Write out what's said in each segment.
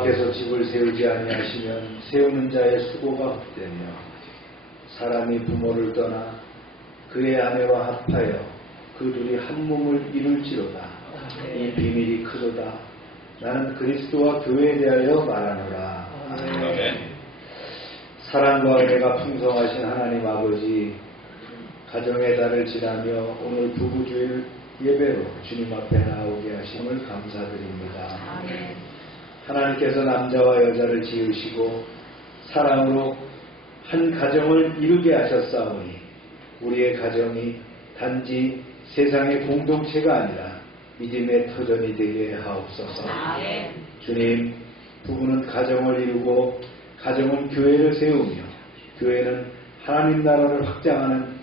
여호와께서 집을 세우지 아니하시면 세우는 자의 수고가 헛되며 사람이 부모를 떠나 그의 아내와 합하여 그 둘이 한 몸을 이룰지로다. 이 비밀이 크도다. 나는 그리스도와 교회에 대하여 말하노라. 아멘. 사랑과 은혜가 풍성하신 하나님 아버지, 가정의 달을 지나며 오늘 부부주일 예배로 주님 앞에 나오게 하심을 감사드립니다. 아멘. 하나님께서 남자와 여자를 지으시고 사랑으로 한 가정을 이루게 하셨사오니 우리의 가정이 단지 세상의 공동체가 아니라 믿음의 터전이 되게 하옵소서. 아멘. 주님, 부부는 가정을 이루고 가정은 교회를 세우며 교회는 하나님 나라를 확장하는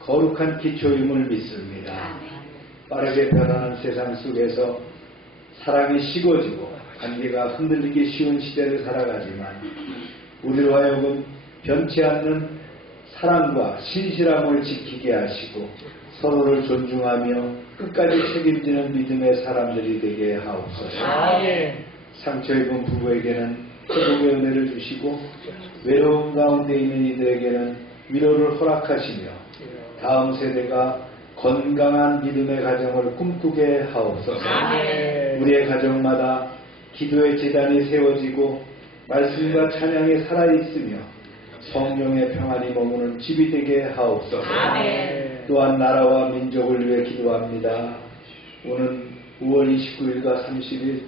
거룩한 기초임을 믿습니다. 아멘. 빠르게 변하는 세상 속에서 사랑이 식어지고 관계가 흔들리기 쉬운 시대를 살아가지만 우리로 하여금 변치 않는 사랑과 신실함을 지키게 하시고 서로를 존중하며 끝까지 책임지는 믿음의 사람들이 되게 하옵소서. 아멘. 상처 입은 부부에게는 회복의 은혜를 주시고 외로움 가운데 있는 이들에게는 위로를 허락하시며 다음 세대가 건강한 믿음의 가정을 꿈꾸게 하옵소서. 아멘. 우리의 가정마다 기도의 제단이 세워지고 말씀과 찬양이 살아있으며 성령의 평안이 머무는 집이 되게 하옵소서. 아멘. 또한 나라와 민족을 위해 기도합니다. 오는 5월 29일과 30일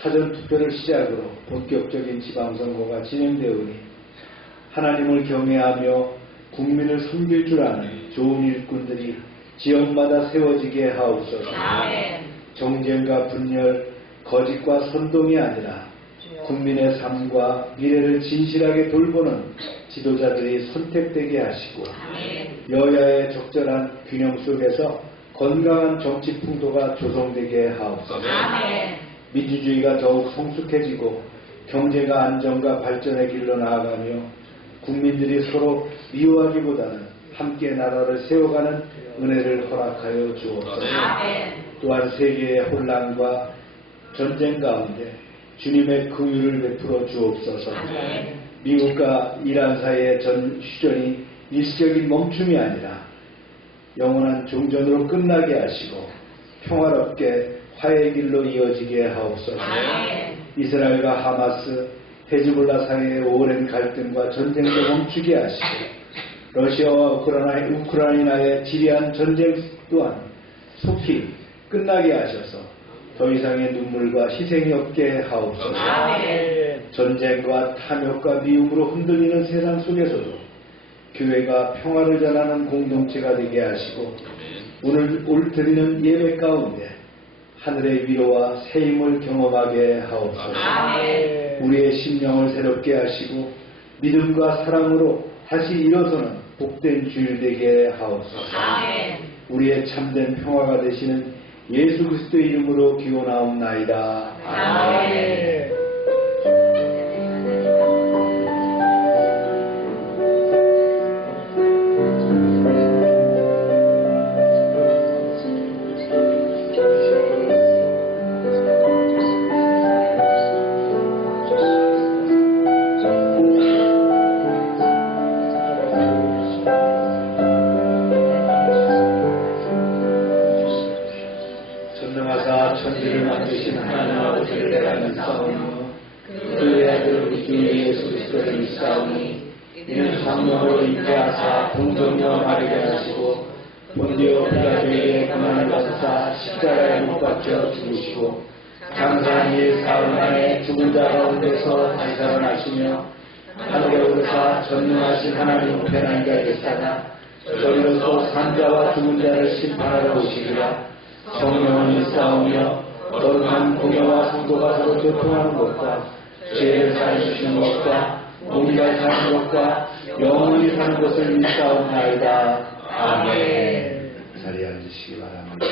사전투표를 시작으로 본격적인 지방선거가 진행되오니 하나님을 경외하며 국민을 섬길 줄 아는 좋은 일꾼들이 지역마다 세워지게 하옵소서. 아멘. 정쟁과 분열, 거짓과 선동이 아니라 국민의 삶과 미래를 진실하게 돌보는 지도자들이 선택되게 하시고 여야의 적절한 균형 속에서 건강한 정치 풍토가 조성되게 하옵소서. 민주주의가 더욱 성숙해지고 경제가 안정과 발전의 길로 나아가며 국민들이 서로 미워하기보다는 함께 나라를 세워가는 은혜를 허락하여 주옵소서. 또한 세계의 혼란과 전쟁 가운데 주님의 긍휼을 베풀어 주옵소서. 미국과 이란 사이의 휴전이 일시적인 멈춤이 아니라 영원한 종전으로 끝나게 하시고 평화롭게 화해의 길로 이어지게 하옵소서. 이스라엘과 하마스, 헤즈볼라 사이의 오랜 갈등과 전쟁도 멈추게 하시고 러시아와 우크라이나의 지리한 전쟁 또한 속히 끝나게 하셔서 더 이상의 눈물과 희생이 없게 하옵소서. 전쟁과 탐욕과 미움으로 흔들리는 세상 속에서도 교회가 평화를 전하는 공동체가 되게 하시고 오늘 드리는 예배 가운데 하늘의 위로와 새 힘을 경험하게 하옵소서. 우리의 심령을 새롭게 하시고 믿음과 사랑으로 다시 일어서는 복된 주일 되게 하옵소서. 우리의 참된 평화가 되시는 예수 그리스도의 이름으로 기원하옵나이다. 아멘. 천지를 만드신 하나님 아버지를 내가 믿사오며 그의 아들 우리 주 예수 그리스도를 믿사오니 이는 성령으로 잉태하사 동정녀 마리아를 하시고 본디오 빌라도에게 고난을 받으사 십자가에 못 박혀 죽으시고 장사한 일 사흘 만에 죽은 자 가운데서 다시 살아나시며 하늘에 오르사 전능하신 하나님 우편에 앉아 계시다가 저리로서 산자와 죽은 자를 심판하러 오시리라. 성령은 일사오며 거룩한 공예와 성도가 서로 교통하는 것과 죄를 사해주시는 것과 몸이가 사는 것과 영원히 사는 것을 믿사옵나이다. 아멘. 자리에 앉으시기 바랍니다.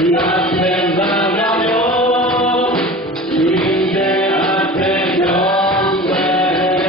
주 앞에 나가며 주님대 앞에 경배해.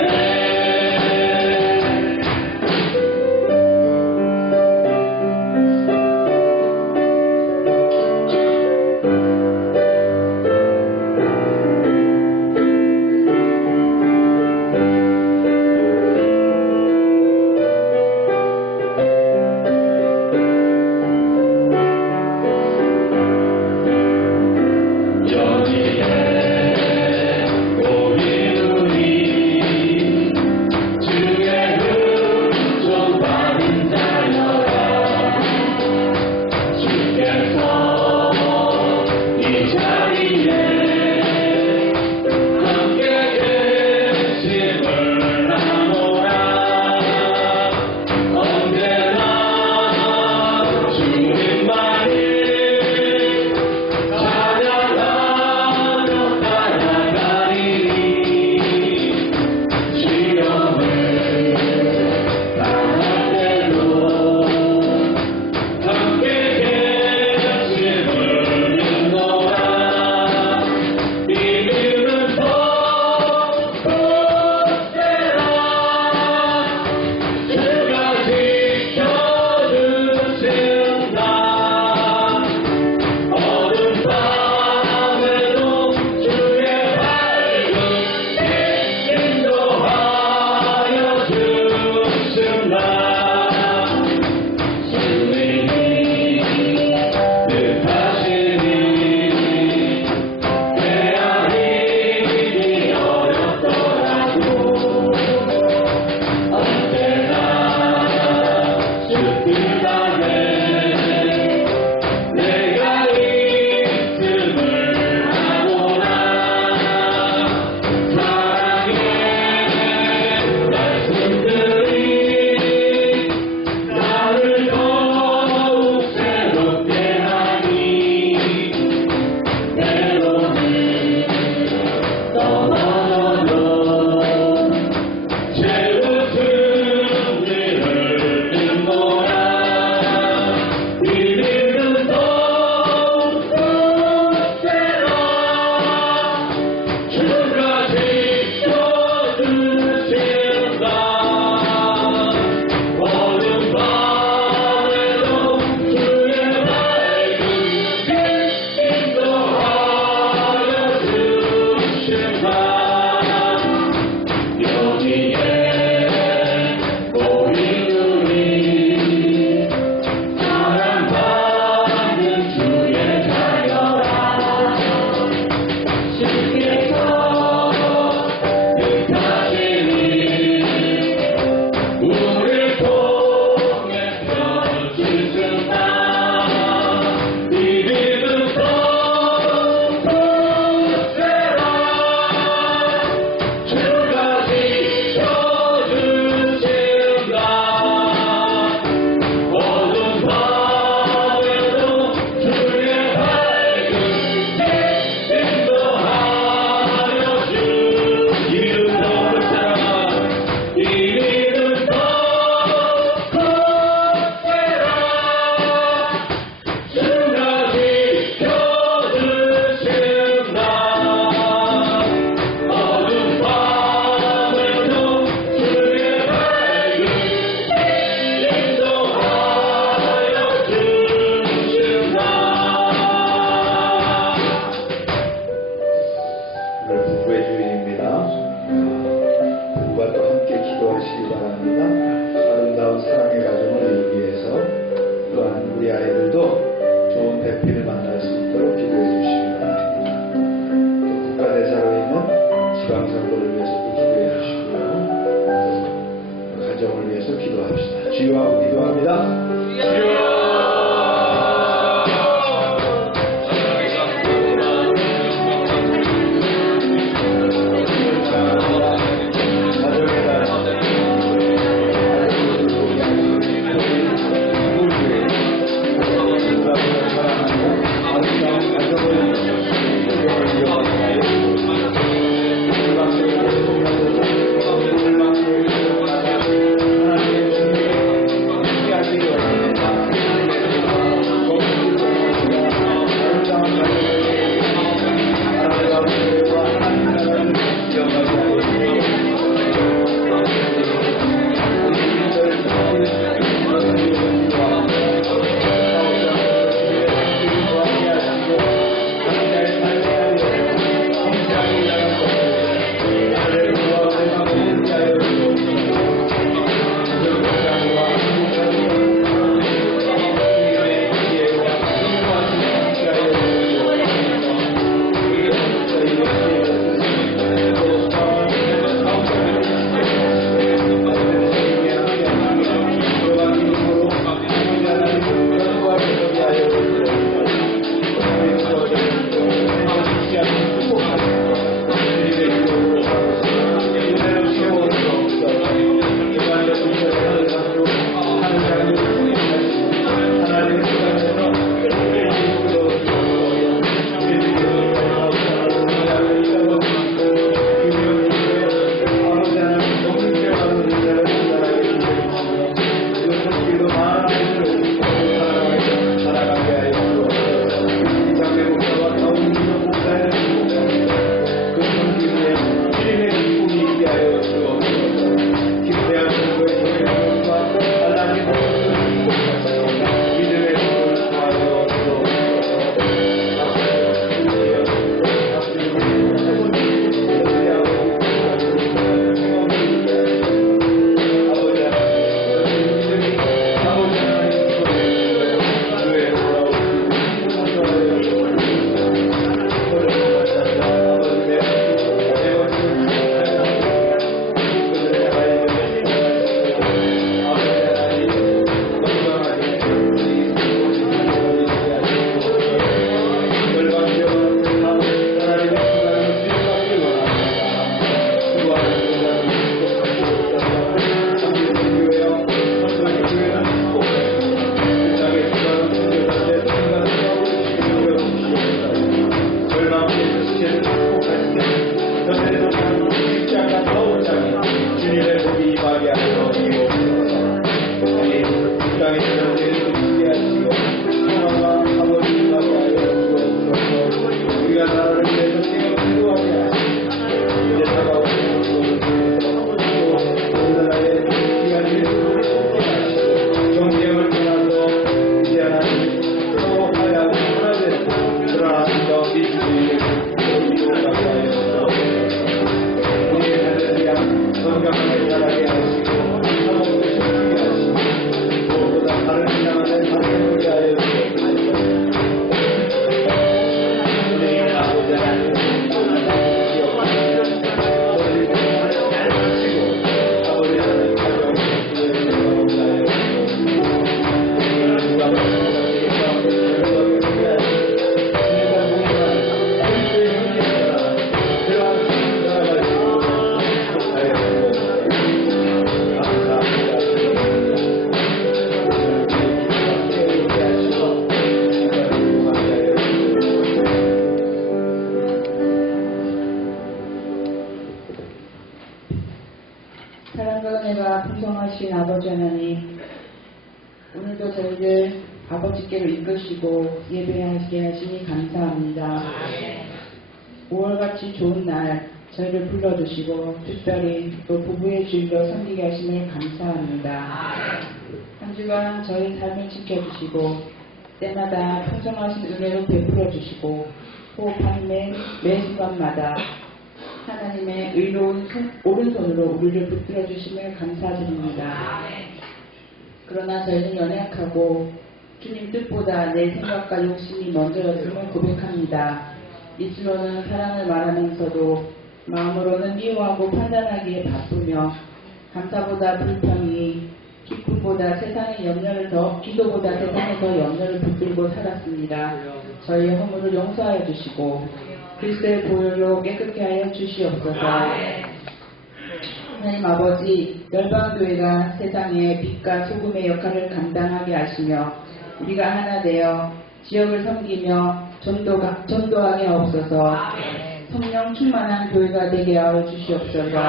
우리 주님의 기도가 하여 우리의 자녀들이 건강하게 자라게 하시고 사모도 지키게 하시고 무엇보다 다른 신앙을 다른 우리 하여 주옵소서. 우리의 아버지 하나님 사랑과 은혜가 풍성하신 아버지 하나님, 오늘도 저희들 아버지께로 이끄시고 예배하게 하시니 감사합니다. 5월같이 좋은 날 저희를 불러주시고 특별히 또 부부의 주일로 섬기게 하심을 감사합니다. 한 주간 저희 삶을 지켜주시고 때마다 풍성하신 은혜로 베풀어 주시고 호흡하는 매 순간마다 하나님의 의로운 오른손으로 우리를 붙들어 주심을 감사드립니다. 그러나 저희는 연약하고 주님 뜻보다 내 생각과 욕심이 먼저였음을 고백합니다. 입술로는 사랑을 말하면서도 마음으로는 미워하고 판단하기에 바쁘며 감사보다 불평이, 기쁨보다 세상의 염려를 기도보다 세상에 더 염려를 붙들고 살았습니다. 저희의 허물을 용서하여 주시고 그리스도의 보혈로 깨끗게 하여 주시옵소서. 하나님 아버지, 열방교회가 세상의 빛과 소금의 역할을 감당하게 하시며 우리가 하나 되어 지역을 섬기며 전도하게 하옵소서. 성령 충만한 교회가 되게 하여 주시옵소서.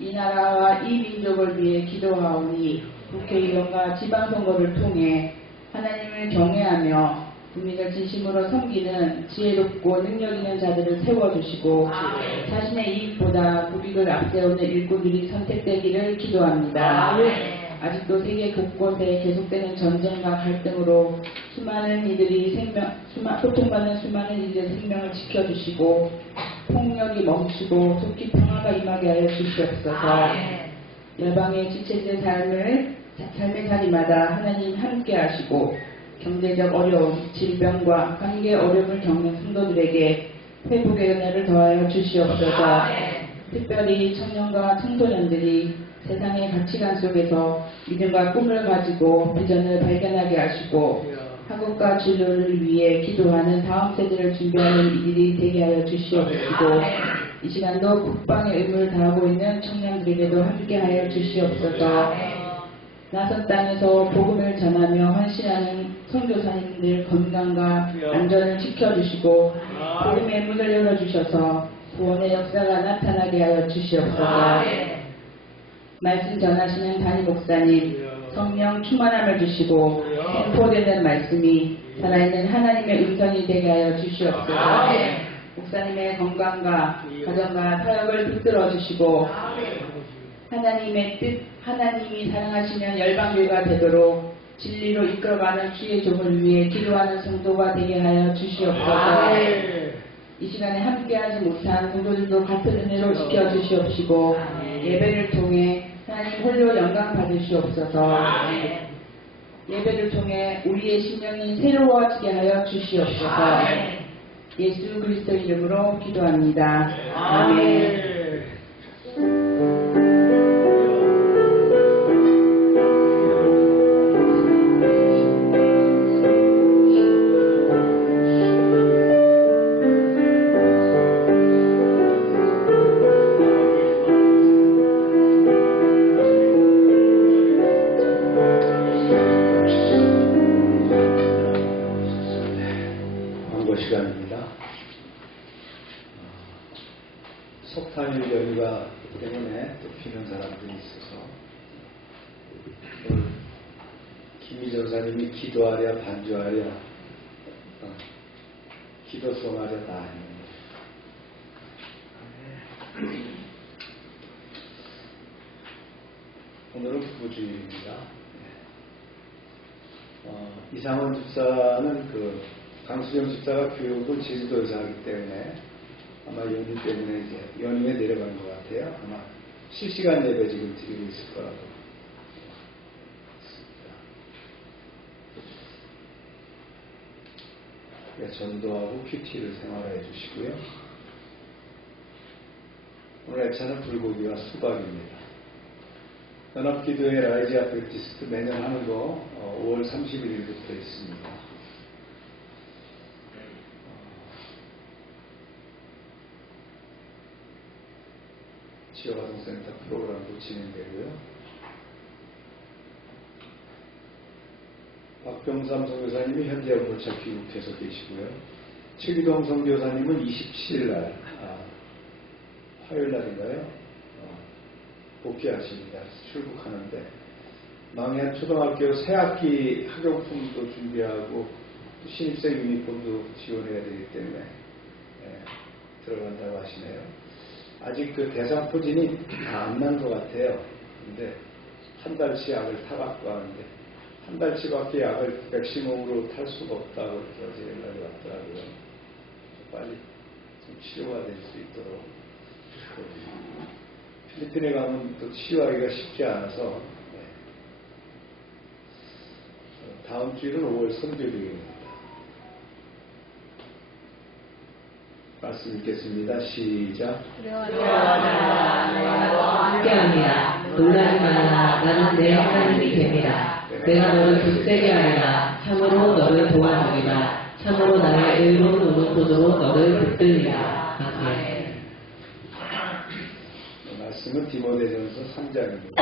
이 나라와 이 민족을 위해 기도하오니 국회의원과 지방선거를 통해 하나님을 경외하며 국민을 진심으로 섬기는 지혜롭고 능력 있는 자들을 세워주시고 자신의 이익보다 국익을 앞세우는 일꾼들이 선택되기를 기도합니다. 아직도 세계 곳곳에 계속되는 전쟁과 갈등으로 고통받는 수많은 이들의 생명을 지켜주시고 폭력이 멈추고 속히 평화가 임하게 하여 주시옵소서. 열방의 지체들의 삶의 자리마다 하나님 함께 하시고 경제적 어려움, 질병과 관계 어려움을 겪는 성도들에게 회복의 은혜를 더하여 주시옵소서. 특별히 청년과 청소년들이 세상의 가치관 속에서 믿음과 꿈을 가지고 비전을 발견하게 하시고 학업과 진로를 위해 기도하는 다음 세대를 준비하는 이들이 되게 하여 주시옵시고 이 시간도 국방의 의무를 다하고 있는 청년들에게도 함께 하여 주시옵소서. 낯선 땅에서 복음을 전하며 헌신하는 선교사님들 건강과 안전을 지켜주시고 복음의 문을 열어주셔서 구원의 역사가 나타나게 하여 주시옵소서. 말씀 전하시는 담임 목사님 성령 충만함을 주시고 선포되는 말씀이 살아있는 하나님의 음성이 되게 하여 주시옵소서. 목사님의 건강과 가정과 사역을 붙들어 주시고 하나님의 뜻, 하나님이 사랑하시면 열방교회가 되도록 진리로 이끌어가는 주의 종을 위해 기도하는 성도가 되게 하여 주시옵소서. 이 시간에 함께하지 못한 성도들도 같은 은혜로 지켜주시옵시고 예배를 통해 하나님 홀로 영광 받으시옵소서. 예배를 통해 우리의 심령이 새로워지게 하여 주시옵소서. 예수 그리스도 이름으로 기도합니다. 아멘. 시간입니다. 속탄일 연휴가 때문에 또 비는 사람들이 있어서 오늘 김희정 사님이 기도하랴 반주하랴 기도송하랴 다 했는데 오늘은 부부주일입니다. 이상원 집사는 그 강수정 집사가 교육을 제주도에서 하기 때문에 아마 연휴 때문에 이제 연휴에 내려가는 것 같아요. 아마 실시간 예배 지금 드리고 있을 거라고 있습니다. 전도하고 큐티를 생활해 주시고요. 오늘 애차는 불고기와 수박입니다. 연합기도회 라이즈 아페티스트 매년 하는 거 5월 31일부터 있습니다. 지역아동센터 프로그램도 진행되고요. 박병삼 선교사님이 현재 업무차 귀국해서 계시고요. 최기동 선교사님은 27일 날, 화요일 날인가요? 복귀하십니다. 출국하는데 망해안 초등학교 새학기 학용품도 준비하고 신입생 유니폼도 지원해야 되기 때문에 들어간다고 하시네요. 아직 그 대상포진이 다 안 난 것 같아요. 근데 한 달치 약을 타갖고 하는데 한 달치밖에 약을 백신홈으로 탈 수가 없다고 이렇게 어제 연락이 왔더라고요. 빨리 좀 치료가 될 수 있도록. 필리핀에 가면 또 치유하기가 쉽지 않아서 다음 주일은 5월 선교주일입니다. 말씀 읽겠습니다. 시작. 함께합니다. 놀라지 말라. 나는 내 하나님이 됨이라. 내가 너를 굳세게 하리라. 참으로 너를 도와주리라. 참으로 나의 의로운 오른손으로 너를 붙들리라. 아멘. 말씀은 디모데전서 3장입니다.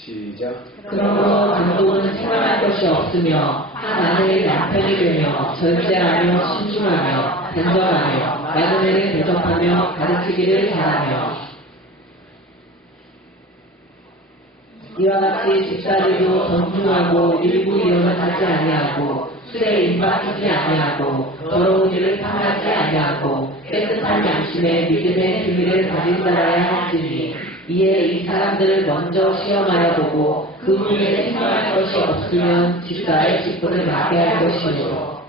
시작. 그러므로 강도는 생활할 것이 없으며 한 아내의 남편이 되며 절제하며 신중하며 단정하며 나그네를 대접하며 가르치기를 잘하며 이와 같이 집사들도 정중하고 일부 이혼을 하지 아니하고 술에 임박하지 아니하고 더러운 일을 탐하지 아니하고 깨끗한 양심에 믿음의 비밀을 가진 자라야 할지니 이에 이 사람들을 먼저 시험하여 보고 그 후에 생각할 것이 없으면 집사의 직분을 맡게 할 것이므로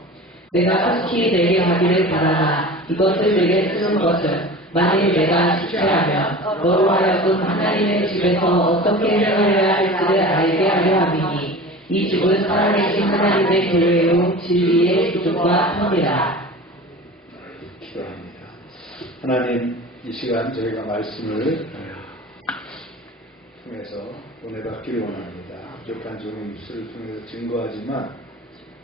내가 특히 내게 하기를 바라나 이것을 내게 쓰는 것은 만일 내가 실패하면 너로 하여금 하나님의 집에서 어떻게 행하여야 할지를 알게 하려 함이니 이 집은 살아계신 하나님의 교회요 진리의 기준과 편이라. 기도합니다. 하나님, 이 시간 저희가 말씀을 통해서 은혜 받기를 원합니다. 부족한 종의 입술을 통해서 증거하지만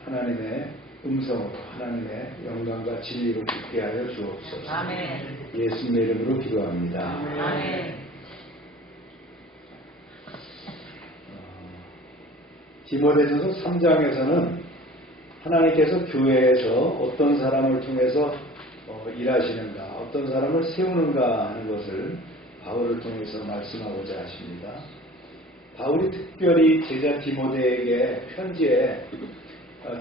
하나님의 음성으로 하나님의 영광과 진리로 듣게 하여 주옵소서. 아멘. 예수님의 이름으로 기도합니다. 아멘. 디모데전서 3장에서는 하나님께서 교회에서 어떤 사람을 통해서 일하시는가, 어떤 사람을 세우는가 하는 것을 바울을 통해서 말씀하고자 하십니다. 바울이 특별히 제자 디모데에게 편지에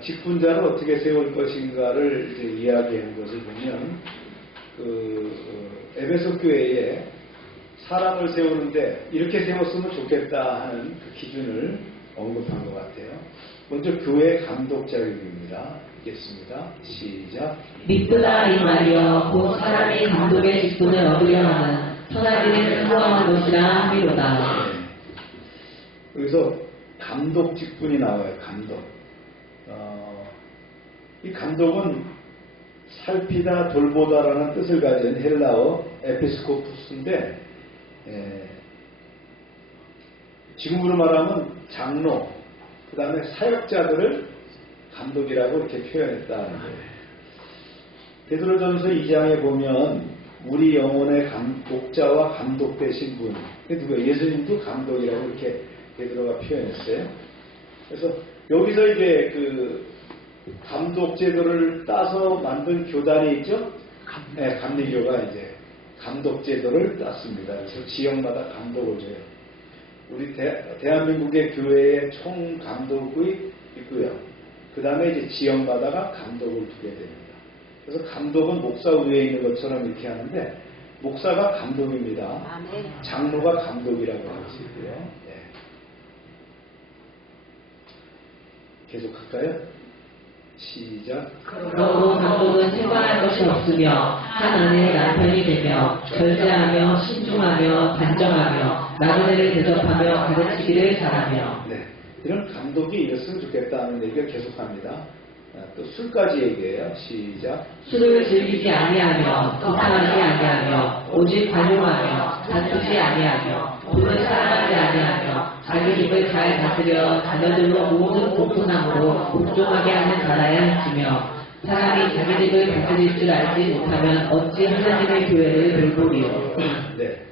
직분자를 어떻게 세울 것인가를 이제 이야기하는 것을 보면 에베소 교회에 사람을 세우는데 이렇게 세웠으면 좋겠다 하는 그 기준을 언급한 것 같아요. 먼저 교회 감독 자격입니다. 읽겠습니다. 시작. 믿으라 이 말이여 곧 사람이 감독의 직분을 얻으려 하는 선하기를 소망한 것이라 함이로다. 네. 여기서 감독 직분이 나와요. 감독. 이 감독은 살피다, 돌보다라는 뜻을 가진 헬라어 에피스코푸스인데 지금으로 말하면 장로, 그 다음에 사역자들을 감독이라고 이렇게 표현했다는 거예요. 베드로전서 2장에 보면 우리 영혼의 목자와 감독 되신 분, 누가 예수님도 감독이라고 이렇게 베드로가 표현했어요. 그래서 여기서 이제 그 감독 제도를 따서 만든 교단이 있죠. 네, 감리교가 이제 감독 제도를 땄습니다. 그래서 지역마다 감독을 줘요. 우리 대한민국의 교회에 총 감독이 있고요. 그 다음에 이제 지역마다가 감독을 두게 됩니다. 그래서 감독은 목사 위에 있는 것처럼 이렇게 하는데 목사가 감독입니다. 장로가 감독이라고 할 수 있고요. 네. 계속 할까요? 시작. 그러고 감독은 생각할 것이 없으며 한 아내의 남편이 되며 절제하며 신중하며 단정하며 나그네를 대접하며 가르치기를 잘하며. 네, 이런 감독이 이랬으면 좋겠다는 얘기를 계속합니다. 또 술까지 얘기해요. 시작. 술을 즐기지 아니하며 도탄하지 아니하며 오직 관용하며 다투지 아니하며 돈을 사랑하지 아니하며 자기 집을 잘 다스려 자녀들로 모든 공손함으로 복종하게 하는 자라야 할지며 사람이 자기 집을 다스릴 줄 알지 못하면 어찌 하나님의 교회를 돌보리요. 네,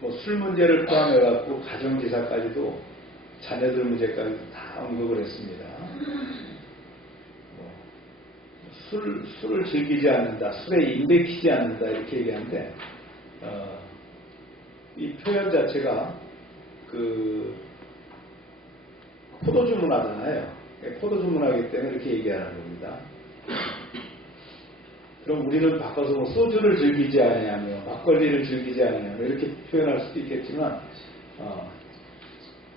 뭐 술 문제를 포함해갖고 가정제사까지도 자녀들 문제까지도 다 언급을 했습니다. 술을 즐기지 않는다, 술에 인백히지 않는다 이렇게 얘기하는데 이 표현 자체가 그 포도주 문화잖아요. 포도주 문화이기 때문에 이렇게 얘기하는 겁니다. 그럼 우리는 바꿔서 뭐 소주를 즐기지 아니하며 막걸리를 즐기지 아니하며 이렇게 표현할 수도 있겠지만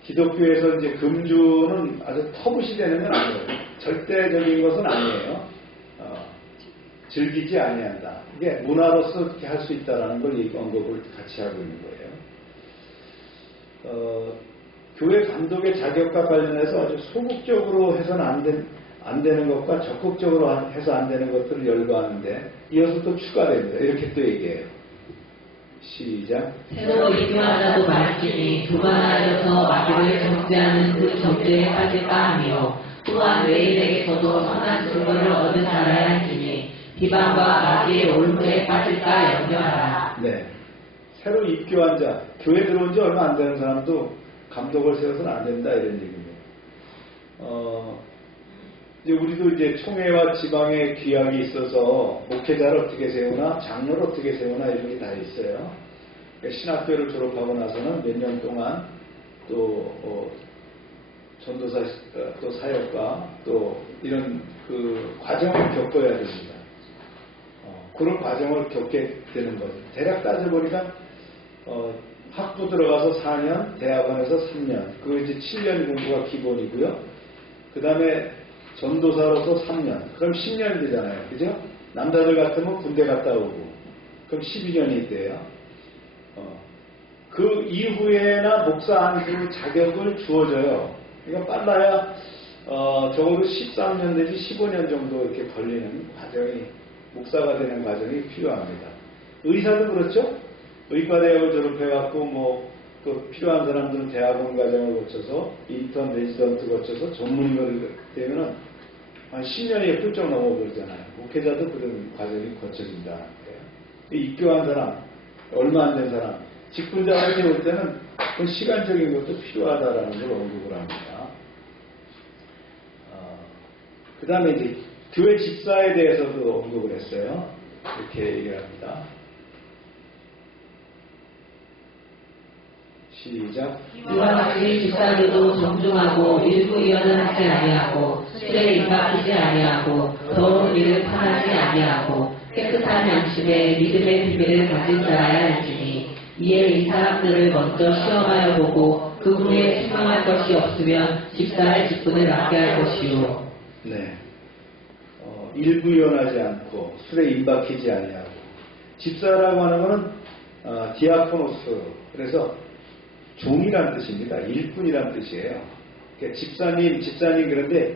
기독교에서 이제 금주는 아주 터부시되는 건 아니에요. 절대적인 것은 아니에요. 즐기지 아니한다. 이게 문화로서 이렇게 할 수 있다라는 걸 언급을 같이 하고 있는 거예요. 교회 감독의 자격과 관련해서 아주 소극적으로 해서는 안 되는 것과 적극적으로 해서 안 되는 것들을 열거하는데 이어서 또 추가됩니다. 이렇게 또 얘기해요. 시작. 새로 입교하자도 말지니 교만하여서 마귀를 정죄하는 그 정죄에 빠질까 하며 또한 외인에게서도 선한 증거를 얻은 자라야 할지니 비방과 마귀의 올무에 빠질까 염려하라. 네. 새로 입교한 자, 교회 들어온 지 얼마 안 되는 사람도 감독을 세워서는 안 된다 이런 얘기입니다. 이제 우리도 이제 총회와 지방의 규약이 있어서 목회자를 어떻게 세우나 장로를 어떻게 세우나 이런 게 다 있어요. 그러니까 신학교를 졸업하고 나서는 몇 년 동안 또 전도사 또 사역과 또 이런 그 과정을 겪어야 됩니다. 그런 과정을 겪게 되는 거죠. 대략 따져보니까 학부 들어가서 4년, 대학원에서 3년, 그 이제 7년 공부가 기본이고요. 그 다음에 전도사로서 3년, 그럼 10년이 되잖아요. 그죠? 남자들 같으면 군대 갔다 오고, 그럼 12년이 돼요. 그 이후에나 목사 안수 자격을 주어져요. 그러니까 빨라야 적어도 13년 내지 15년 정도 이렇게 걸리는 과정이, 목사가 되는 과정이 필요합니다. 의사도 그렇죠? 의과대학을 졸업해갖고 뭐 또 필요한 사람들은 대학원 과정을 거쳐서 인턴, 레지던트 거쳐서 전문의가 되면은 한 10년이 훌쩍 넘어버리잖아요. 목회자도 그런 과정이 거쳐진다. 입교한 사람, 얼마 안 된 사람, 직분자를 세울 때는 그 시간적인 것도 필요하다라는 걸 언급을 합니다. 그 다음에 이제 교회 집사에 대해서도 언급을 했어요. 이렇게 얘기를 합니다. 시작. 이와 같이 집사들도 정중하고 일부이언은 하지 아니하고 술에 입막히지 아니하고 더러운 일을 판하지 아니하고 깨끗한 양심에 믿음의 비밀을 가진 자라야 할지니 이에 이 사람들을 먼저 시험하여 보고 그 후에 실망할 것이 없으면 집사의 직분을 맡게 할 것이요. 네. 일부이언하지 않고 술에 임박히지 아니하고 집사라고 하는 것은 디아코노스, 그래서 종이란 뜻입니다. 일꾼이란 뜻이에요. 그러니까 집사님 그런데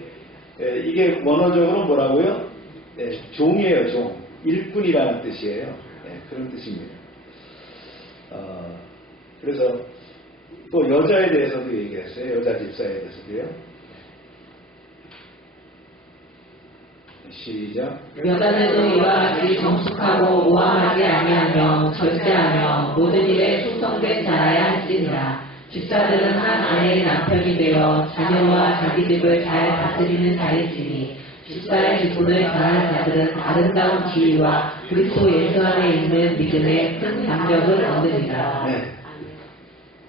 이게 원어적으로 뭐라고요? 종이에요, 종. 일꾼이라는 뜻이에요. 그런 뜻입니다. 그래서 또 여자에 대해서도 얘기했어요. 여자 집사에 대해서도요. 시작. 여자들도 이와 같이 정숙하고 모함하지 아니하며 절제하며 모든 일에 충성된 자라야 할지니라. 집사들은 한 아내의 남편이 되어 자녀와 자기 집을 잘 다스리는 자일지니 집사의 직분을 다하는 자들은 아름다운 지위와 그리스도 예수 안에 있는 믿음에 큰 담력을 얻으리라. 네.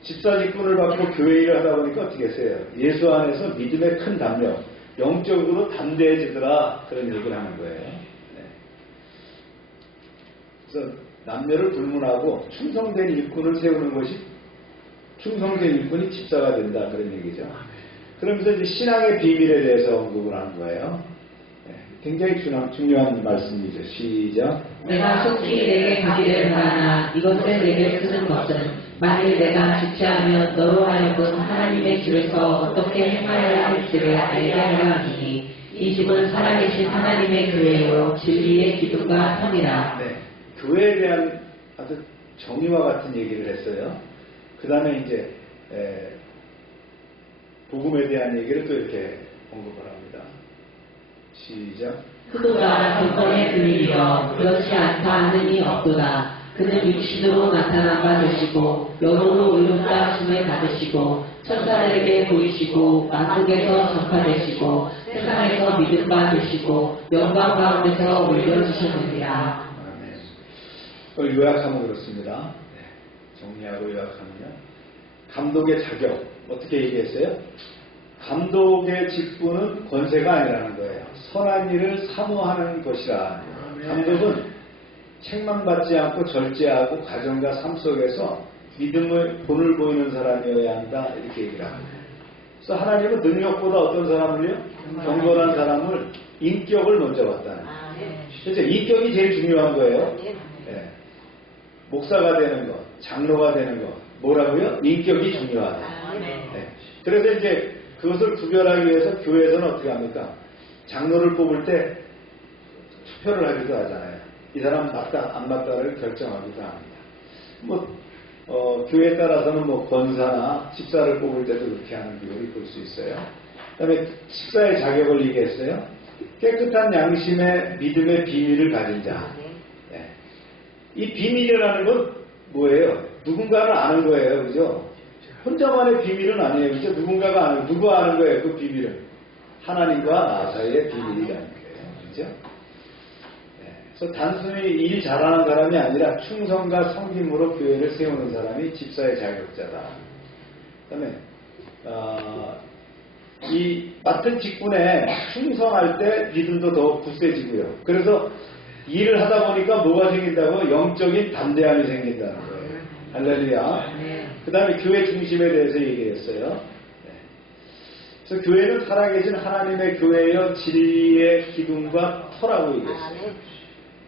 집사 직분을 받고 교회 일을 하다 보니까 어떻게 했어요? 예수 안에서 믿음의 큰 담력, 영적으로 담대해지더라, 그런 얘기를 하는 거예요. 네. 그래서 남녀를 불문하고 충성된 일꾼을 세우는 것이, 충성된 일꾼이 집사가 된다, 그런 얘기죠. 그러면서 이제 신앙의 비밀에 대해서 언급을 하는 거예요. 네, 굉장히 중요한 말씀이죠. 시작. 내가 속히 내게 가기를 바라나 이것을 내게 쓰는 것은 만일 내가 지체하면 너로 하여금 하나님의 집에서 어떻게 행하여야 할지를 알게 하려 하니 이 집은 살아계신 하나님의 교회요 진리의 기둥과 터니라. 네, 교회에 대한 아주 정의와 같은 얘기를 했어요. 그 다음에 이제 복음에 대한 얘기를 또 이렇게 언급을 합니다. 시작. 그도가 조건의 비밀이여 그렇지 않다 하는 이 없도다. 그는 육신으로 나타난 바 되시고 영으로 의롭다 하심을 받으시고 천사들에게 보이시고 만국에서 전파되시고 세상에서 믿음 바 되시고 영광 가운데서 올려주셨느니라. 그걸 요약하면 그렇습니다. 정리하고 요약하면요. 감독의 자격 어떻게 얘기했어요? 감독의 직분은 권세가 아니라는 거예요. 선한 일을 사모하는 것이라. 감독은 책만 받지 않고 절제하고 가정과 삶 속에서 믿음의 본을 보이는 사람이어야 한다 이렇게 얘기를 합니다. 그래서 하나님은 능력보다 어떤 사람을요? 경건한 사람을 인격을 먼저 봤다는 거예요. 그래서 인격이 제일 중요한 거예요. 네. 목사가 되는 것, 장로가 되는 것 뭐라고요? 인격이 중요하다. 네. 그래서 이제 그것을 구별하기 위해서 교회에서는 어떻게 합니까? 장로를 뽑을 때 투표를 하기도 하잖아요. 이 사람 맞다 안 맞다를 결정하기도 합니다. 교회에 따라서는 권사나 집사를 뽑을 때도 그렇게 하는 비율이 볼 수 있어요. 그 다음에 집사의 자격을 얘기했어요. 깨끗한 양심의 믿음의 비밀을 가진 자. 네. 이 비밀이라는 건 뭐예요? 누군가를 아는 거예요. 그죠? 혼자만의 비밀은 아니에요. 그죠? 누군가가 아는, 누가 아는 거예요? 그 비밀은. 하나님과 나 사이의 비밀이라는 거예요. 그죠? 그래서 단순히 일 잘하는 사람이 아니라 충성과 섬김으로 교회를 세우는 사람이 집사의 자격자다. 그 다음에 이 맡은 직분에 충성할 때 믿음도 더 굳세지고요. 그래서 일을 하다 보니까 뭐가 생긴다고? 영적인 담대함이 생긴다는 거예요. 할렐루야. 그 다음에 교회 중심에 대해서 얘기했어요. 그래서 교회는 살아계신 하나님의 교회여 진리의 기둥과 터라고 얘기했어요.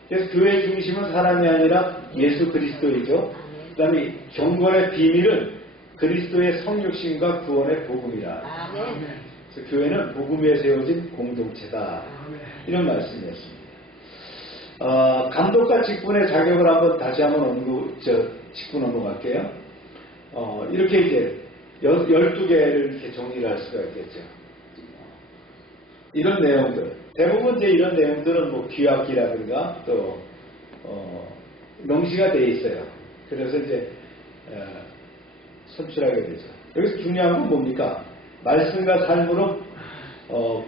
그래서 교회 중심은 사람이 아니라 예수 그리스도이죠. 그 다음에 경건의 비밀은 그리스도의 성육신과 구원의 복음이라. 그래서 교회는 복음에 세워진 공동체다. 이런 말씀이었습니다. 감독과 직분의 자격을 다시 한번 직분 넘어갈게요. 이렇게 이제 12개를 이렇게 정리를 할 수가 있겠죠. 이런 내용들. 대부분 이제 이런 내용들은 귀약기라든가 또, 명시가 되어 있어요. 그래서 이제, 선출하게 되죠. 여기서 중요한 건 뭡니까? 말씀과 삶으로,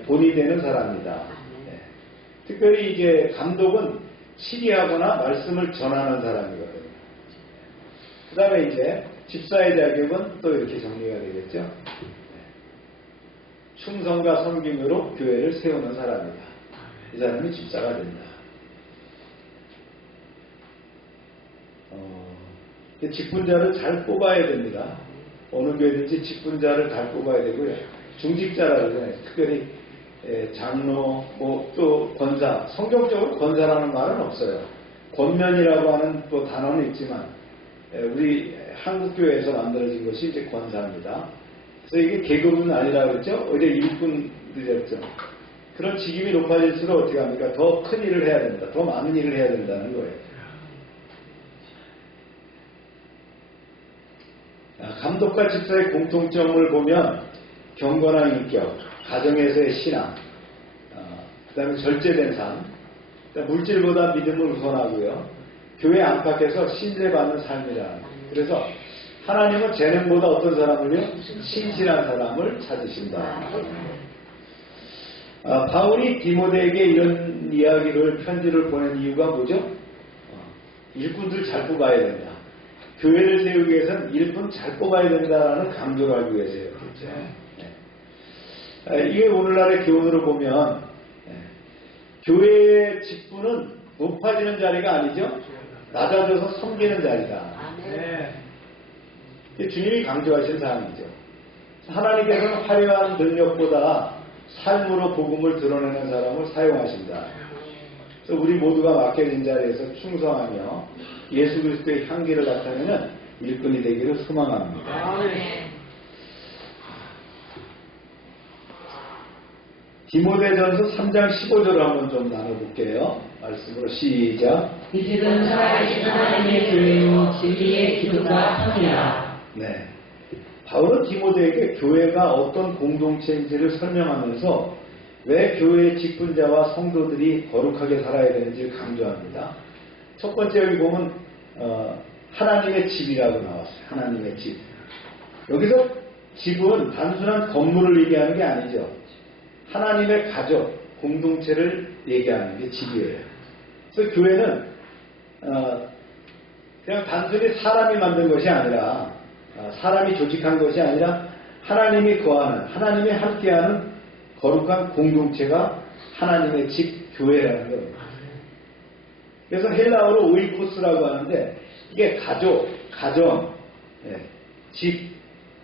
본이 되는 사람이다. 네. 특별히 이제 감독은 치리하거나 말씀을 전하는 사람이거든요. 그 다음에 이제 집사의 자격은 또 이렇게 정리가 되겠죠. 충성과 섬김으로 교회를 세우는 사람이다. 이 사람이 집사가 된다. 직분자를 잘 뽑아야 됩니다. 어느 교회든지 직분자를 잘 뽑아야 되고요. 중직자라고 그러잖아요. 특별히 장로, 또 권사. 성경적으로 권사라는 말은 없어요. 권면이라고 하는 또 단어는 있지만 우리 한국교회에서 만들어진 것이 이제 권사입니다. 그래서 이게 계급은 아니라 그랬죠? 어제 일꾼들이었죠. 그런 직임이 높아질수록 어떻게 합니까? 더 큰 일을 해야 된다. 더 많은 일을 해야 된다는 거예요. 감독과 집사의 공통점을 보면 경건한 인격, 가정에서의 신앙, 그 다음에 절제된 삶, 물질보다 믿음을 우선하고요. 교회 안팎에서 신뢰받는 삶이라. 그래서 하나님은 재능보다 어떤 사람을요? 신실한 사람을 찾으신다. 바울이 디모데에게 이런 이야기를 편지를 보낸 이유가 뭐죠? 일꾼들 잘 뽑아야 된다. 교회를 세우기 위해서는 일꾼 잘 뽑아야 된다는 강조를 하기 위해서요. 그렇죠? 네. 이게 오늘날의 교훈으로 보면 교회의 직분은 높아지는 자리가 아니죠. 낮아져서 섬기는 자리다. 네. 주님이 강조하신 사항이죠. 하나님께서는 화려한 능력보다 삶으로 복음을 드러내는 사람을 사용하신다. 그래서 우리 모두가 맡겨진 자리에서 충성하며 예수 그리스도의 향기를 나타내는 일꾼이 되기를 소망합니다. 디모데전서 3장 15절을 한번 좀 나눠볼게요. 말씀으로 시작. 이 집은 살아계신 하나님의 교회요 진리의 기둥과 터이라. 네. 바울은 디모데에게 교회가 어떤 공동체인지를 설명하면서 왜 교회의 직분자와 성도들이 거룩하게 살아야 되는지를 강조합니다. 첫 번째 여기 보면 하나님의 집이라고 나왔어요. 하나님의 집. 여기서 집은 단순한 건물을 얘기하는 게 아니죠. 하나님의 가족, 공동체를 얘기하는 게 집이에요. 그래서 교회는 그냥 단순히 사람이 만든 것이 아니라 사람이 조직한 것이 아니라 하나님이 거하는, 하나님이 함께하는 거룩한 공동체가 하나님의 집, 교회라는 겁니다. 그래서 헬라어로 오이코스라고 하는데 이게 가족, 가정, 집,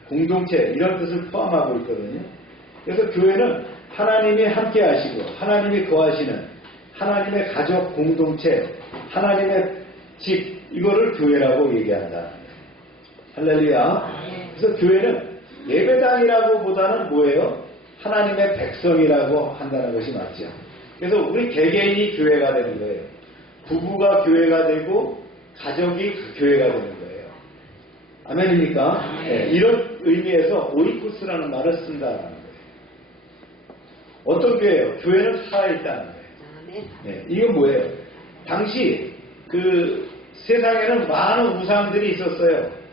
공동체 이런 뜻을 포함하고 있거든요. 그래서 교회는 하나님이 함께 하시고 하나님이 거하시는 하나님의 가족 공동체, 하나님의 집, 이거를 교회라고 얘기한다. 할렐루야. 그래서 교회는 예배당이라고 보다는 뭐예요? 하나님의 백성이라고 한다는 것이 맞죠. 그래서 우리 개개인이 교회가 되는 거예요. 부부가 교회가 되고 가족이 교회가 되는 거예요. 아멘입니까? 네, 이런 의미에서 오이코스라는 말을 쓴다는 거예요. 어떤 교회예요? 교회는 살아있다는 거예요. 네, 이건 뭐예요? 당시 그 세상에는 많은 우상들이 있었어요.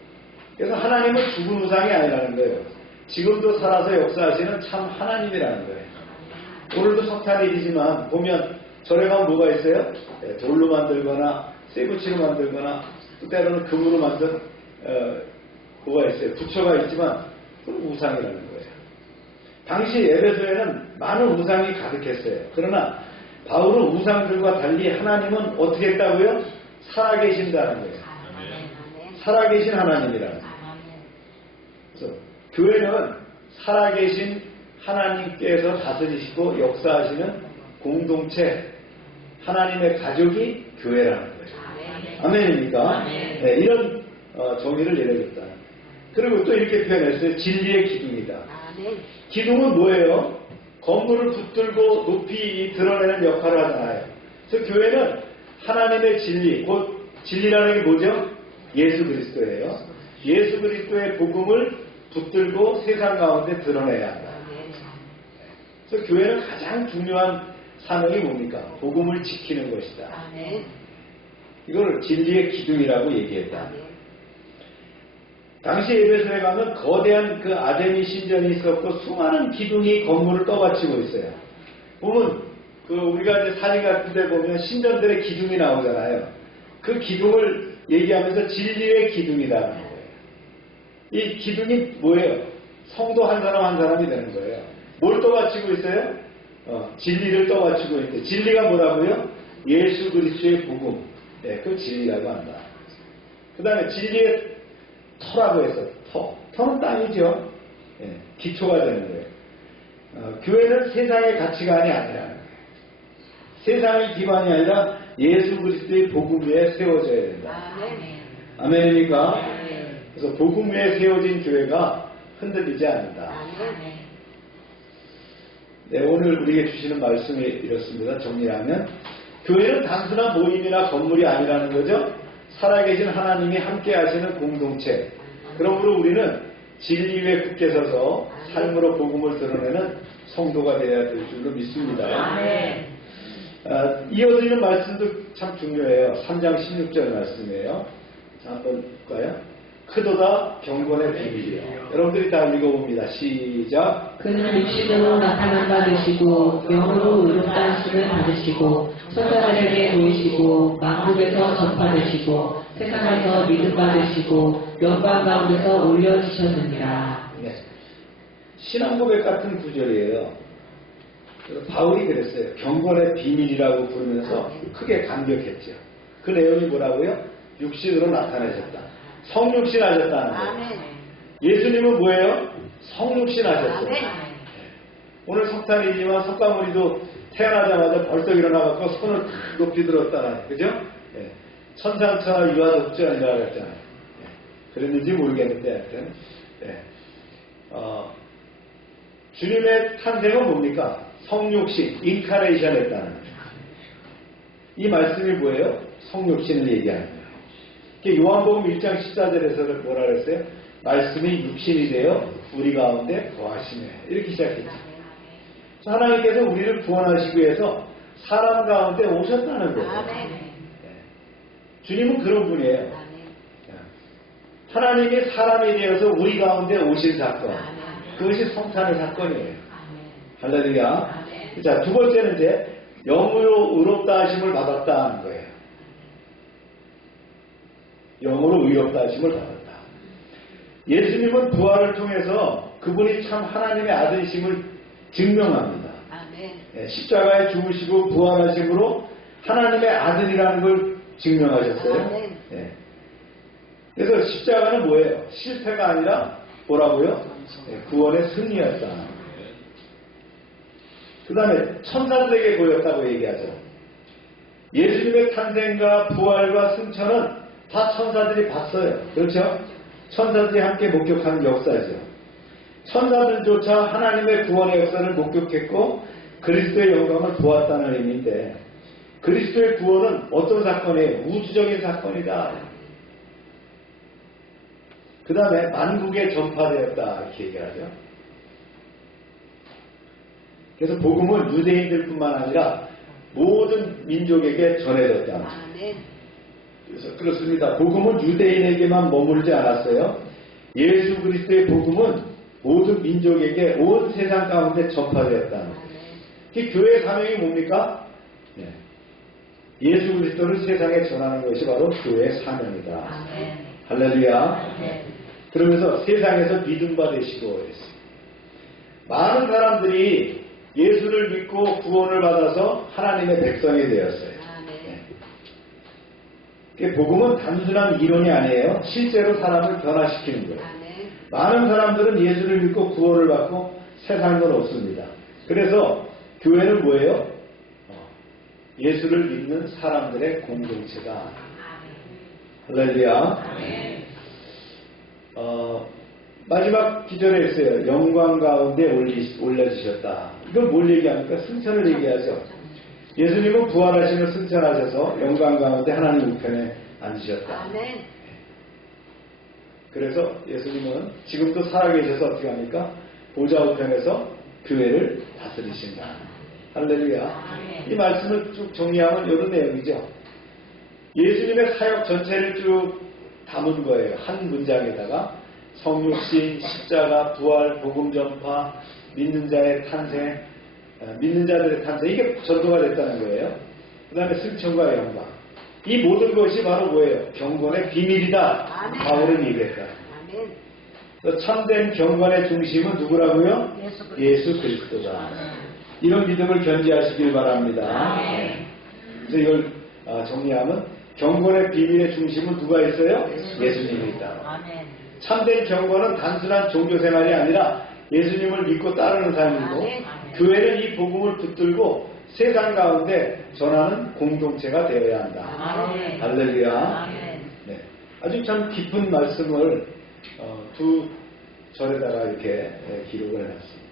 그래서 하나님은 죽은 우상이 아니라는 거예요. 지금도 살아서 역사하시는 참 하나님이라는 거예요. 오늘도 석탄일이지만 보면 절에 가면 뭐가 있어요? 네, 돌로 만들거나 쇠붙이로 만들거나 또 때로는 금으로 만든 뭐가 있어요. 부처가 있지만 그건 우상이라는 거예요. 당시 에베소에는 많은 우상이 가득했어요. 그러나 바울은 우상들과 달리 하나님은 어떻게 했다고요? 살아계신다는 거예요. 살아계신 하나님이라는 거예요. 그래서 교회는 살아계신 하나님께서 다스리시고 역사하시는 공동체, 하나님의 가족이 교회라는 거예요. 아멘입니까? 네, 이런 정의를 내려줬다. 그리고 또 이렇게 표현했어요. 진리의 기둥이다. 기둥은 뭐예요? 건물을 붙들고 높이 드러내는 역할을 하잖아요. 그래서 교회는 하나님의 진리, 곧 진리라는 게 뭐죠? 예수 그리스도예요. 예수 그리스도의 복음을 붙들고 세상 가운데 드러내야 한다. 그래서 교회는 가장 중요한 사명이 뭡니까? 복음을 지키는 것이다. 이걸 진리의 기둥이라고 얘기했다. 당시 에베소에 가면 거대한 그 아데미 신전이 있었고 수많은 기둥이 건물을 떠받치고 있어요. 보면 그 우리가 이제 사진 같은 데 보면 신전들의 기둥이 나오잖아요. 그 기둥을 얘기하면서 진리의 기둥이라는 거예요. 이 기둥이 뭐예요? 성도 한 사람 한 사람이 되는 거예요. 뭘 떠받치고 있어요? 진리를 떠받치고 있는데 진리가 뭐라고요? 예수 그리스도의 복음. 네, 그 진리라고 한다. 그 다음에 진리의 터라고 해서 터는 땅이죠. 네, 기초가 되는 거예요. 교회는 세상의 가치관이 아니라 세상의 기반이 아니라 예수 그리스도의 복음 위에 세워져야 된다. 아멘입니까? 그래서 복음 위에 세워진 교회가 흔들리지 않는다. 네, 오늘 우리에게 주시는 말씀이 이렇습니다. 정리하면 교회는 단순한 모임이나 건물이 아니라는 거죠. 살아계신 하나님이 함께 하시는 공동체. 그러므로 우리는 진리 위에 굳게 서서 삶으로 복음을 드러내는 성도가 되어야 될 줄로 믿습니다. 이어지는 말씀도 참 중요해요. 3장 16절 말씀이에요. 자, 한번 볼까요? 크도다 경건의 비밀이요. 여러분들이 다 읽어봅니다. 시작. 그는 육신으로 나타난 바 되시고 영으로 의롭다 하심을 받으시고 천사들에게 보이시고 만국에서 전파되시고 세상에서 믿음 받으시고 영광 가운데서 올려지셨느니라. 네. 신앙고백 같은 구절이에요. 바울이 그랬어요. 경건의 비밀이라고 부르면서 크게 감격했죠. 그 내용이 뭐라고요? 육신으로 나타내셨다. 성육신 하셨다는 거예요. 예수님은 뭐예요? 성육신 하셨어요. 아멘. 오늘 석탄이지만 석가모니도 태어나자마자 벌떡 일어나갖고 손을 높이 들었다는, 그죠? 예. 천상천하 유아독전이라고 그랬잖아요. 예. 그랬는지 모르겠는데, 하여튼. 예. 주님의 탄생은 뭡니까? 성육신, 인카레이션 했다는 거예요. 이 말씀이 뭐예요? 성육신을 얘기하는 거예요. 요한복음 1장 14절에서 뭐라 그랬어요? 말씀이 육신이 되어 우리 가운데 거하시네. 이렇게 시작했죠. 하나님께서 우리를 구원하시기 위해서 사람 가운데 오셨다는 거예요. 주님은 그런 분이에요. 하나님이 사람이 되어서 우리 가운데 오신 사건. 그것이 성탄의 사건이에요. 할렐루야. 자, 두 번째는 이제 영으로 의롭다 하심을 받았다 하는 거예요. 영으로 의롭다 하심을 받았다. 예수님은 부활을 통해서 그분이 참 하나님의 아들이심을 증명합니다. 예, 십자가에 죽으시고 부활하심으로 하나님의 아들이라는 걸 증명하셨어요. 예. 그래서 십자가는 뭐예요? 실패가 아니라 뭐라고요? 예, 구원의 승리였다. 그 다음에 천사들에게 보였다고 얘기하죠. 예수님의 탄생과 부활과 승천은 다 천사들이 봤어요. 그렇죠? 천사들이 함께 목격하는 역사죠. 천사들조차 하나님의 구원의 역사를 목격했고 그리스도의 영광을 보았다는 의미인데, 그리스도의 구원은 어떤 사건이에요? 우주적인 사건이다. 그 다음에 만국에 전파되었다 이렇게 얘기하죠. 그래서 복음은 유대인들뿐만 아니라 모든 민족에게 전해졌다. 그래서 그렇습니다. 복음은 유대인에게만 머물지 않았어요. 예수 그리스도의 복음은 모든 민족에게 온 세상 가운데 전파되었다. 교회의 사명이 뭡니까? 예수 그리스도를 세상에 전하는 것이 바로 교회의 사명이다. 할렐루야. 그러면서 세상에서 믿음바 되시고 그랬어요. 많은 사람들이 예수를 믿고 구원을 받아서 하나님의 백성이 되었어요. 복음은 단순한 이론이 아니에요. 실제로 사람을 변화시키는 거예요. 많은 사람들은 예수를 믿고 구원을 받고 세상은 없습니다. 그래서 교회는 뭐예요? 예수를 믿는 사람들의 공동체다. 할렐루야. 마지막 기절에 있어요. 영광 가운데 올려주셨다. 이건 뭘 얘기합니까? 승천을 얘기하죠. 예수님은 부활하시며 승천하셔서 영광 가운데 하나님 우편에 앉으셨다. 그래서 예수님은 지금도 살아계셔서 어떻게 합니까? 보좌 우편에서 교회를 다스리신다. 할렐루야. 이 말씀을 쭉 정리하면 이런 내용이죠. 예수님의 사역 전체를 쭉 담은 거예요. 한 문장에다가 성육신, 십자가, 부활, 복음 전파, 믿는 자의 탄생, 믿는 자들의 탄생, 이게 전도가 됐다는 거예요. 그 다음에 승천과 영광. 이 모든 것이 바로 뭐예요? 경건의 비밀이다. 바울은 얘기했다. 참된 경건의 중심은 누구라고요? 예수 그리스도다. 이런 믿음을 견지하시길 바랍니다. 그래서 이걸 정리하면 경건의 비밀의 중심은 누가 있어요? 예수님이 있다. 참된 경건은 단순한 종교생활이 아니라 예수님을 믿고 따르는 삶이고, 교회는 이 복음을 붙들고 세상 가운데 전하는 공동체가 되어야 한다. 할렐루야. 네. 아주 참 깊은 말씀을 두 절에다가 이렇게 기록을 해놨습니다.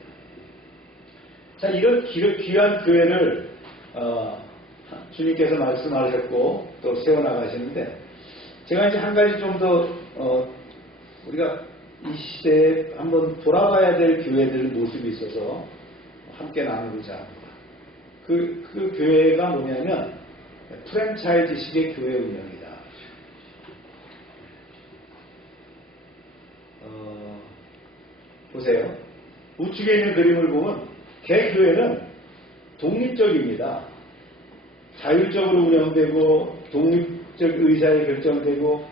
자, 이런 귀한 교회를 주님께서 말씀하셨고 또 세워나가시는데, 제가 이제 한 가지 좀 더 우리가 이 시대에 한번 돌아봐야 될 교회들 모습이 있어서 함께 나누고자 합니다. 그 교회가 뭐냐면 프랜차이즈식의 교회 운영이다. 보세요. 우측에 있는 그림을 보면 개교회는 독립적입니다. 자율적으로 운영되고 독립적 의사에 결정되고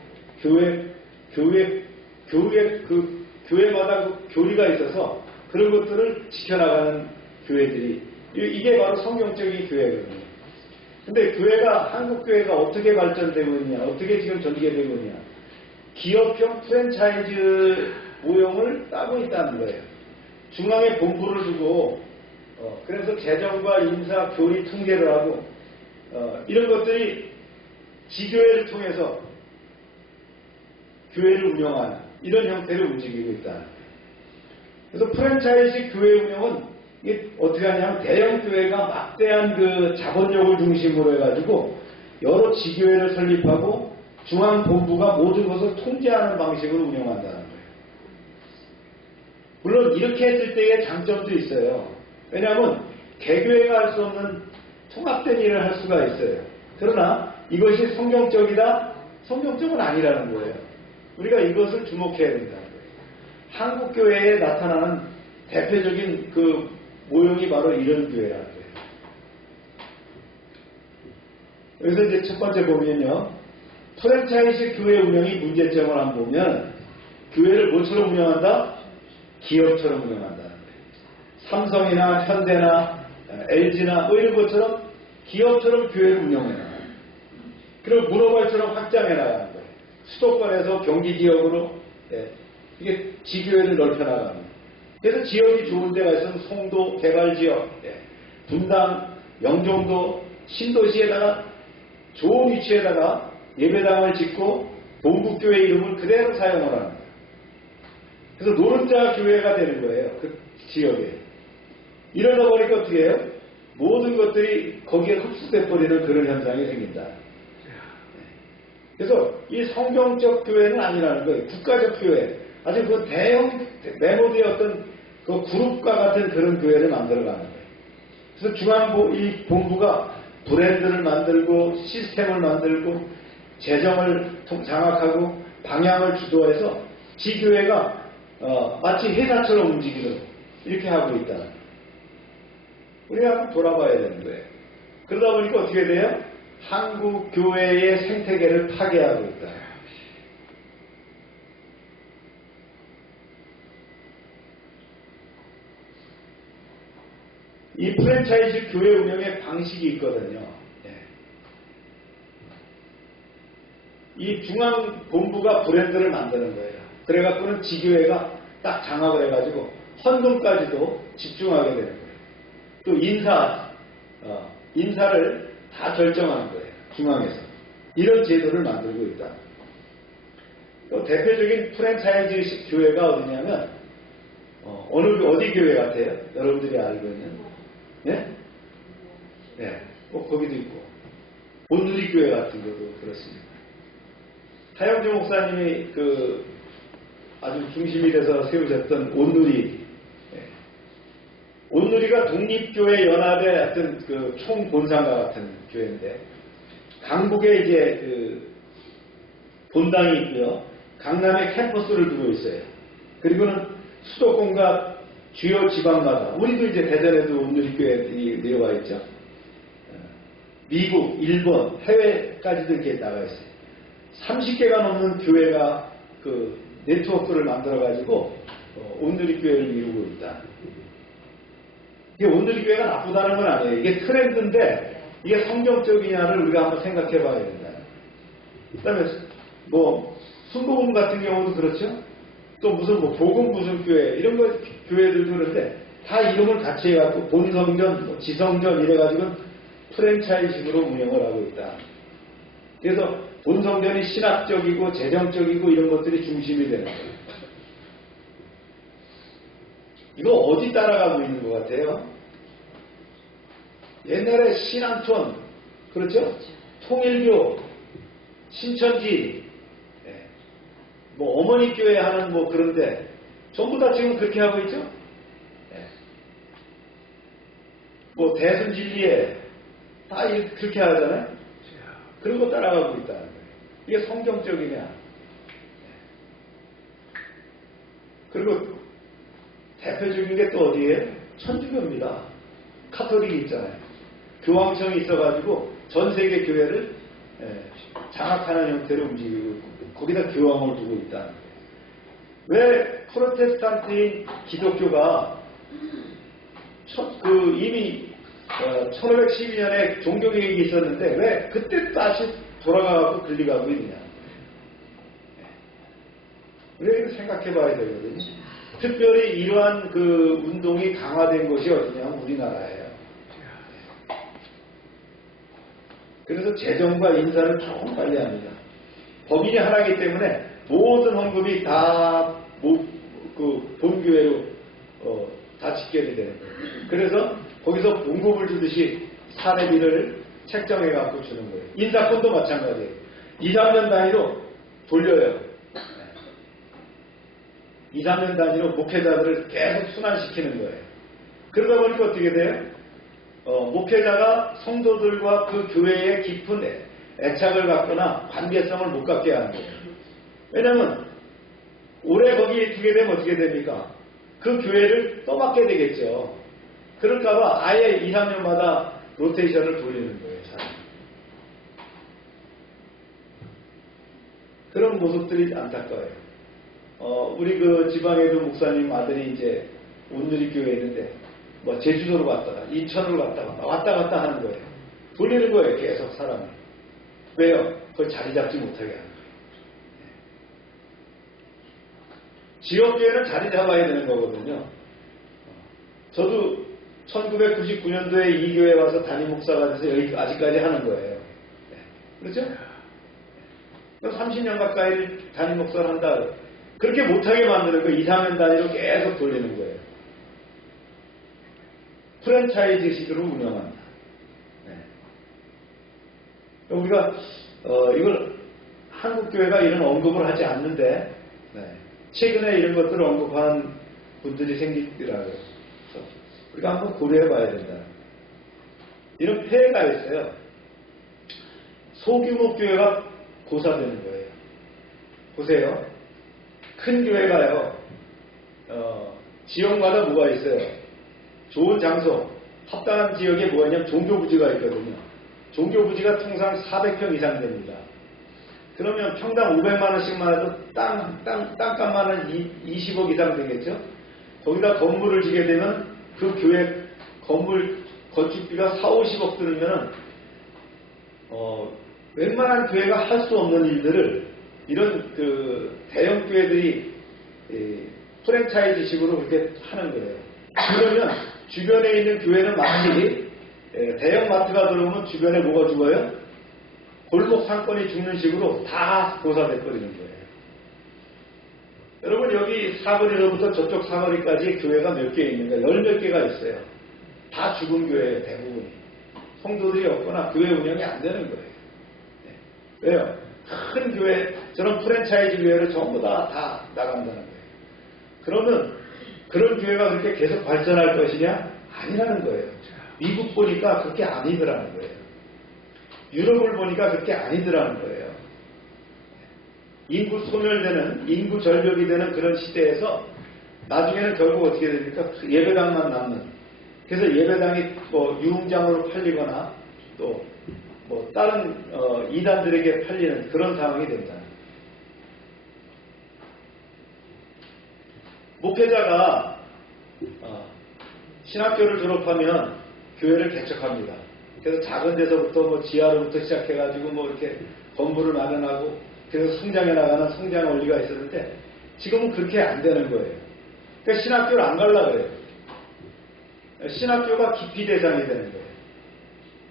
교회마다 그 교리가 있어서 그런 것들을 지켜나가는 교회들이, 이게 바로 성경적인 교회거든요. 근데 한국 교회가 어떻게 발전되고 있냐, 어떻게 지금 전개되고 있냐, 기업형 프랜차이즈 모형을 따고 있다는 거예요. 중앙에 본부를 두고 그래서 재정과 인사, 교리 통제를 하고 이런 것들이 지교회를 통해서 교회를 운영하는 이런 형태를 움직이고 있다. 그래서 프랜차이즈 교회 운영은 이게 어떻게 하냐면 대형 교회가 막대한 그 자본력을 중심으로 해가지고 여러 지교회를 설립하고 중앙 본부가 모든 것을 통제하는 방식으로 운영한다는 거예요. 물론 이렇게 했을 때의 장점도 있어요. 왜냐하면 개교회가 할 수 없는 통합된 일을 할 수가 있어요. 그러나 이것이 성경적이다? 성경적은 아니라는 거예요. 우리가 이것을 주목해야 된다는 거예요. 한국교회에 나타나는 대표적인 그 모형이 바로 이런 교회라는 거예요. 여기서 이제 첫 번째 보면요. 프랜차이즈 교회 운영이 문제점을 한번 보면 교회를 뭐처럼 운영한다? 기업처럼 운영한다는 거예요. 삼성이나 현대나 LG나 뭐 이런 것처럼 기업처럼 교회를 운영해요. 그리고 문어발처럼 확장해나가는 거예요. 수도권에서 경기 지역으로 이게 지교회를 넓혀나가는 거예요. 그래서 지역이 좋은 데가 있으면 송도, 개발지역, 분당, 영종도, 신도시에다가 좋은 위치에다가 예배당을 짓고 본국교회 이름을 그대로 사용을 하는 거예요. 그래서 노른자 교회가 되는 거예요. 그 지역에. 이러다 보니까 어떻게 해요? 모든 것들이 거기에 흡수돼 버리는 그런 현상이 생긴다. 그래서 이 성경적 교회는 아니라는 거예요. 국가적 교회. 아주 그 대형 메모드의 어떤 그 그룹과 같은 그런 교회를 만들어가는 거예요. 그래서 이 본부가 브랜드를 만들고 시스템을 만들고 재정을 장악하고 방향을 주도해서 지교회가 마치 회사처럼 움직이는 이렇게 하고 있다. 우리가 한번 돌아봐야 되는 거예요. 그러다 보니까 어떻게 돼요? 한국 교회의 생태계를 파괴하고 있다. 이 프랜차이즈 교회 운영의 방식이 있거든요. 이 중앙 본부가 브랜드를 만드는 거예요. 그래갖고는 지교회가 딱 장악을 해가지고 헌금까지도 집중하게 되는 거예요. 또 인사를 다 결정하는 거예요. 중앙에서. 이런 제도를 만들고 있다. 또 대표적인 프랜차이즈식 교회가 어디냐면 어디 교회 같아요? 여러분들이 알고 있는? 네? 네. 거기도 있고. 온누리 교회 같은 것도 그렇습니다. 하영주 목사님이 아주 중심이 돼서 세우셨던 온누리. 온누리가 독립교회 연합의 어떤 총본상과 같은 교회인데, 강북에 이제 본당이 있고요. 강남에 캠퍼스를 두고 있어요. 그리고는 수도권과 주요 지방마다, 우리도 이제 대전에도 온누리교회들이 내려와 있죠. 미국, 일본, 해외까지도 이렇게 나가 있어요. 30개가 넘는 교회가 네트워크를 만들어가지고 온누리교회를 이루고 있다. 이게 온누리교회가 나쁘다는 건 아니에요. 이게 트렌드인데 이게 성경적이냐를 우리가 한번 생각해 봐야 된다. 그 다음에 순복음 같은 경우도 그렇죠. 또 무슨 복음 무슨 교회 이런 교회들도 그런데 다 이름을 같이 해갖고 본성전, 지성전 이래가지고 프랜차이즈로 운영을 하고 있다. 그래서 본성전이 신학적이고 재정적이고 이런 것들이 중심이 되는 거예요. 이거 어디 따라가고 있는 것 같아요? 옛날에 신앙촌, 그렇죠? 통일교, 신천지, 어머니 교회 하는 그런데 전부 다 지금 그렇게 하고 있죠? 대순진리에 다 그렇게 하잖아요? 그런 거 따라가고 있다는 거예요. 이게 성경적이냐? 그리고 대표적인 게 또 어디예요? 천주교입니다. 카톨릭이 있잖아요. 교황청이 있어가지고 전 세계 교회를 장악하는 형태로 움직이고 있고 거기다 교황을 두고 있다는 거예요. 왜 프로테스탄트인 기독교가 이미 1512년에 종교개혁이 있었는데 왜 그때 다시 돌아가고 분리가고 있느냐. 우리가 이거 생각해 봐야 되거든요. 특별히 이러한 그 운동이 강화된 곳이 어디냐면 우리나라예요. 그래서 재정과 인사를 조금 관리합니다. 법인이 하나이기 때문에 모든 헌금이 다 본교회로 다 집결이 되는 거예요. 그래서 거기서 봉급을 주듯이 사례비를 책정해 갖고 주는 거예요. 인사권도 마찬가지예요. 2, 3년 단위로 돌려요. 2, 3년 단위로 목회자들을 계속 순환시키는 거예요. 그러다 보니까 어떻게 돼요? 목회자가 성도들과 그 교회에 깊은 애착을 갖거나 관계성을 못 갖게 하는 거예요. 왜냐하면 오래 거기에 두게 되면 어떻게 됩니까? 그 교회를 떠맡게 되겠죠. 그럴까봐 아예 2, 3년마다 로테이션을 돌리는 거예요. 사람이. 그런 모습들이 안타까워요. 우리 그 지방에도 목사님 아들이 이제 온누리교회에 있는데 뭐 제주도로 갔다가 인천으로 갔다가 왔다 갔다 하는 거예요. 돌리는 거예요. 계속 사람이. 왜요? 그걸 자리 잡지 못하게 하는 거예요. 지역교회는 자리 잡아야 되는 거거든요. 저도 1999년도에 이 교회에 와서 담임 목사가 돼서 여기 아직까지 하는 거예요. 그렇죠? 30년 가까이 담임 목사를 한다. 그렇게 못하게 만드는 거 2, 3년 단위로 계속 돌리는 거예요. 프랜차이즈식으로 운영한다. 우리가 이걸 한국교회가 이런 언급을 하지 않는데 최근에 이런 것들을 언급한 분들이 생기더라고요. 우리가 한번 고려해 봐야 된다. 이런 폐해가 있어요. 소규모 교회가 고사되는 거예요. 보세요. 큰 교회가요. 지역마다 뭐가 있어요. 좋은 장소, 합당한 지역에 뭐가 있냐면 종교부지가 있거든요. 종교부지가 통상 400평 이상 됩니다. 그러면 평당 500만 원씩만 해도 땅값만 20억 이상 되겠죠? 거기다 건물을 지게 되면 그 교회 건물 건축비가 4, 50억 들으면은 웬만한 교회가 할 수 없는 일들을 이런 그 대형 교회들이 프랜차이즈식으로 그렇게 하는 거예요. 그러면 주변에 있는 교회는 마치 대형 마트가 들어오면 주변에 뭐가 죽어요? 골목 상권이 죽는 식으로 다 고사돼 버리는 거예요. 여러분 여기 사거리로부터 저쪽 사거리까지 교회가 몇 개 있는가? 10몇 개가 있어요. 다 죽은 교회예요. 대부분이. 성도들이 없거나 교회 운영이 안 되는 거예요. 왜요? 큰 교회, 저런 프랜차이즈 교회를 전부 다 나간다는 거예요. 그러면 그런 교회가 그렇게 계속 발전할 것이냐? 아니라는 거예요. 미국 보니까 그렇게 아니더라는 거예요. 유럽을 보니까 그렇게 아니더라는 거예요. 인구 소멸되는, 인구 절벽이 되는 그런 시대에서 나중에는 결국 어떻게 됩니까? 예배당만 남는. 그래서 예배당이 뭐 유흥장으로 팔리거나 또 뭐 다른 이단들에게 팔리는 그런 상황이 된다. 목회자가 신학교를 졸업하면 교회를 개척합니다. 그래서 작은 데서부터 뭐 지하로부터 시작해가지고 뭐 이렇게 건물을 마련하고 그래서 성장해 나가는 성장 원리가 있었는데 지금은 그렇게 안 되는 거예요. 그러니까 신학교를 안 가려고 그래요. 신학교가 기피 대상이 되는 거예요.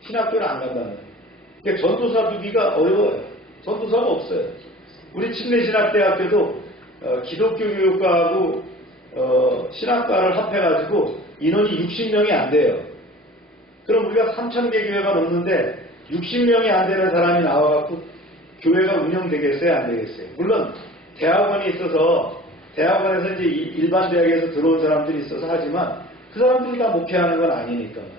신학교를 안 간다는 거예요. 그러니까 전도사 두기가 어려워요. 전도사가 없어요. 우리 침례신학대학교도 기독교 교육과하고 신학과를 합해가지고 인원이 60명이 안 돼요. 그럼 우리가 3,000개 교회가 넘는데 60명이 안 되는 사람이 나와갖고 교회가 운영되겠어요? 안 되겠어요? 물론 대학원이 있어서 대학원에서 이제 일반 대학에서 들어온 사람들이 있어서 하지만 그 사람들이 다 목회하는 건 아니니까 말이죠.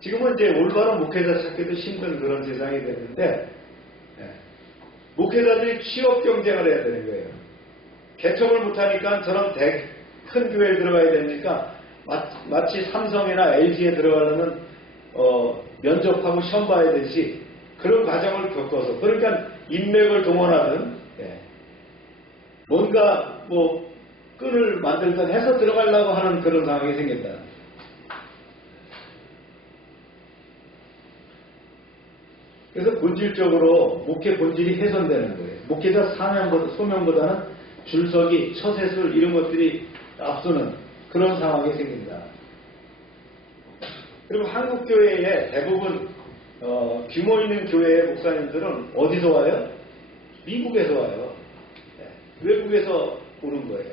지금은 이제 올바른 목회자 찾기도 힘든 그런 세상이 됐는데 목회자들이 취업 경쟁을 해야 되는 거예요. 개척을 못하니까 저런 큰 교회에 들어가야 되니까 마치 삼성이나 LG에 들어가려면 면접하고 시험 봐야 되지 그런 과정을 겪어서 그러니까 인맥을 동원하는 뭔가 뭐 끈을 만들든 해서 들어가려고 하는 그런 상황이 생긴다. 그래서 본질적으로 목회 본질이 훼손되는 거예요. 목회자 소명보다는 줄서기, 처세술 이런 것들이 앞서는 그런 상황이 생깁니다. 그리고 한국 교회에 대부분 규모 있는 교회의 목사님들은 어디서 와요? 미국에서 와요. 외국에서 오는 거예요.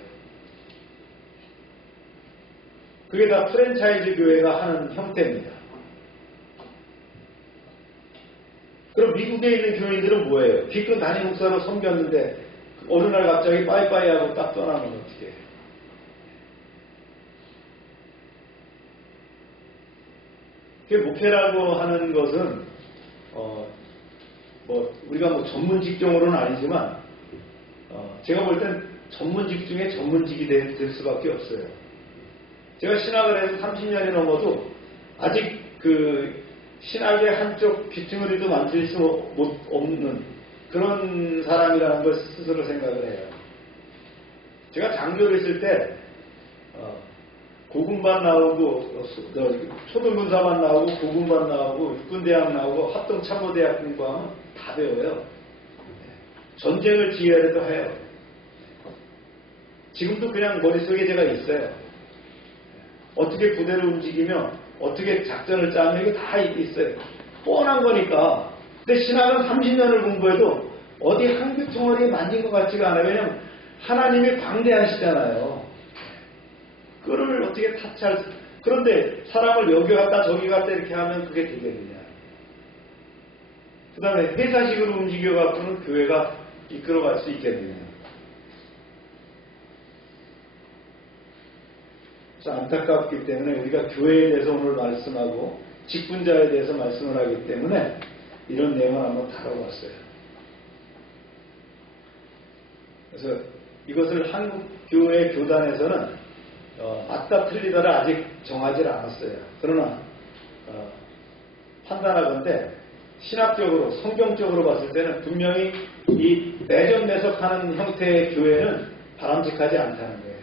그게 다 프랜차이즈 교회가 하는 형태입니다. 그럼 미국에 있는 교인들은 뭐예요? 기껏 담임 목사로 섬겼는데 어느 날 갑자기 빠이빠이 하고 딱 떠나면 어떻게 해요? 그 목회라고 하는 것은 우리가 전문 직종으로는 아니지만 제가 볼 땐 전문직 중에 전문직이 될 수밖에 없어요. 제가 신학을 해서 30년이 넘어도 아직 그 신학의 한쪽 귀퉁이도 만질 수 없는 그런 사람이라는 걸 스스로 생각을 해요. 제가 장교를 있을 때 고군반 나오고 초등군사반 나오고 고군반 나오고 육군대학 나오고 합동참모대학 공부하면 다 배워요. 전쟁을 지휘하려도 해요. 지금도 그냥 머릿속에 제가 있어요. 어떻게 부대를 움직이며 어떻게 작전을 짜면 이게 다 있어요. 뻔한 거니까. 근데 신학은 30년을 공부해도 어디 한 귀퉁이에 만진 것 같지가 않아요. 왜냐면 하나님이 광대하시잖아요. 그걸 어떻게 타치할 수. 그런데 사람을 여기 갔다 저기 갔다 이렇게 하면 그게 되겠느냐. 그 다음에 회사식으로 움직여갖고는 교회가 이끌어갈 수 있겠느냐. 그래서 안타깝기 때문에 우리가 교회에 대해서 오늘 말씀하고 직분자에 대해서 말씀을 하기 때문에 이런 내용을 한번 다뤄봤어요. 그래서 이것을 한국교회 교단에서는 맞다 틀리다를 아직 정하지 않았어요. 그러나 판단하건대 신학적으로 성경적으로 봤을 때는 분명히 이 내전내석하는 형태의 교회는 바람직하지 않다는 거예요.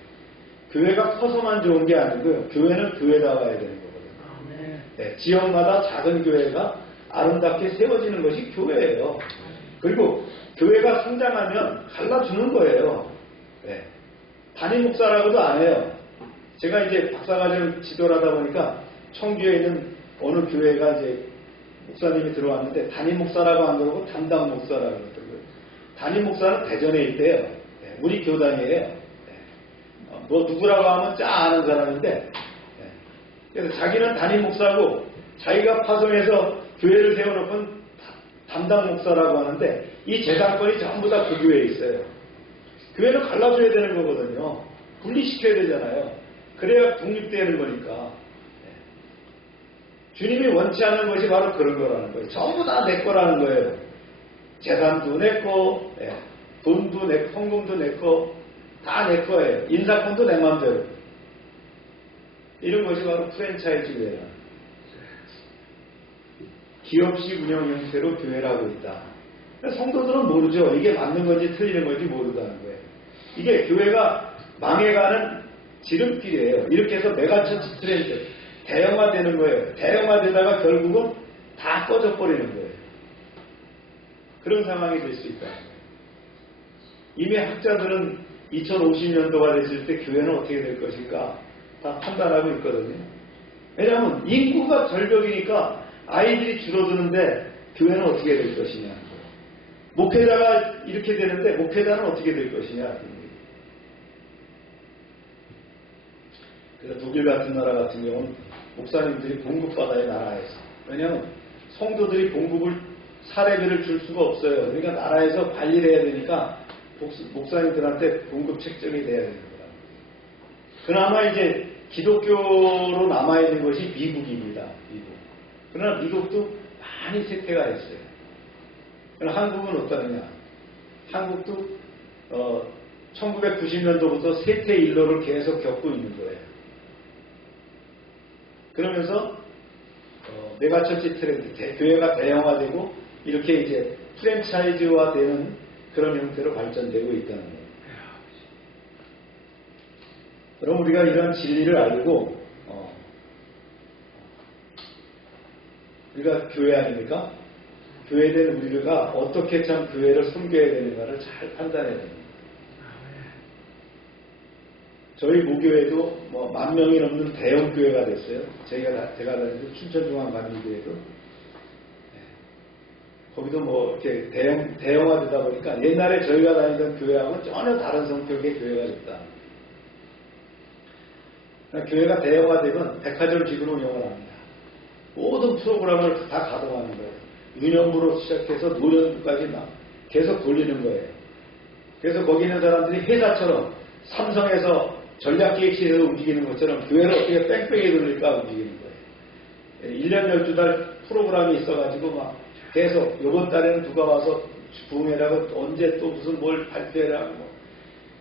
교회가 커서만 좋은 게 아니고요. 교회는 교회다워야 되는 거거든요. 네, 지역마다 작은 교회가 아름답게 세워지는 것이 교회예요. 그리고 교회가 성장하면 갈라주는 거예요. 네. 담임 목사라고도 안 해요. 제가 이제 박사과정 지도를 하다 보니까 청주에 있는 어느 교회가 이제 목사님이 들어왔는데 담임 목사라고 안 그러고 담당 목사라고 그러더라고요. 담임 목사는 대전에 있대요. 네, 우리 교단이에요. 누구라고 하면 짜 아는 사람인데, 그래서 자기는 담임 목사고 자기가 파송해서 교회를 세워놓은 담당 목사라고 하는데 이 재산권이 전부 다 그 교회에 있어요. 교회는 갈라줘야 되는 거거든요. 분리시켜야 되잖아요. 그래야 독립되는 거니까. 주님이 원치 않는 것이 바로 그런 거라는 거예요. 전부 다 내 거라는 거예요. 재산도 내 거, 돈도 내 거, 헌금도 내 거, 다 내 거예요. 인사권도 내 맘대로. 이런 것이 바로 프랜차이즈회라. 기업식 운영 형태로 교회를 하고 있다. 성도들은 모르죠. 이게 맞는 건지 틀리는 건지 모른다는 거예요. 이게 교회가 망해가는 지름길이에요. 이렇게 해서 메가처치 트렌드, 대형화되는 거예요. 대형화되다가 결국은 다 꺼져버리는 거예요. 그런 상황이 될 수 있다. 이미 학자들은 2050년도가 됐을 때 교회는 어떻게 될 것인가 다 판단하고 있거든요. 왜냐하면 인구가 절벽이니까 아이들이 줄어드는데 교회는 어떻게 될 것이냐. 목회자가 이렇게 되는데 목회자는 어떻게 될 것이냐. 그래서 독일 같은 나라 같은 경우는 목사님들이 봉급받아요. 나라에서. 왜냐하면 성도들이 봉급을 사례비를 줄 수가 없어요. 그러니까 나라에서 관리를 해야 되니까 목사님들한테 봉급 책정이 돼야 되는 거라. 그나마 이제 기독교로 남아있는 것이 미국입니다. 미국. 그러나 미국도 많이 쇠퇴가 했어요. 그러나 한국은 어떠느냐. 한국도 1990년도부터 쇠퇴 일로를 계속 겪고 있는 거예요. 그러면서 메가처치 트렌드, 교회가 대형화되고 이렇게 이제 프랜차이즈화되는 그런 형태로 발전되고 있다는 거예요. 그럼 우리가 이런 진리를 알고 우리가 교회 아닙니까? 교회된 우리가 어떻게 참 교회를 섬겨야 되는가를 잘 판단해야 됩니다. 저희 모교회도 뭐 10,000명이 넘는 대형 교회가 됐어요. 제가 다니는 춘천중앙감리교회도. 거기도 뭐 이렇게 대형화되다 보니까 옛날에 저희가 다니던 교회하고는 전혀 다른 성격의 교회가 됐다. 교회가 대형화되면 백화점식으로 운영을 합니다. 모든 프로그램을 다 가동하는 거예요. 유년부로 시작해서 노년부까지 막 계속 돌리는 거예요. 그래서 거기 있는 사람들이 회사처럼 삼성에서 전략기획실에서 움직이는 것처럼 교회를 어떻게 뺑뺑이 돌릴까 움직이는 거예요. 1년 12달 프로그램이 있어가지고 막 계속 이번 달에는 누가 와서 부흥회라고 언제 또 무슨 뭘 발표해라고 뭐.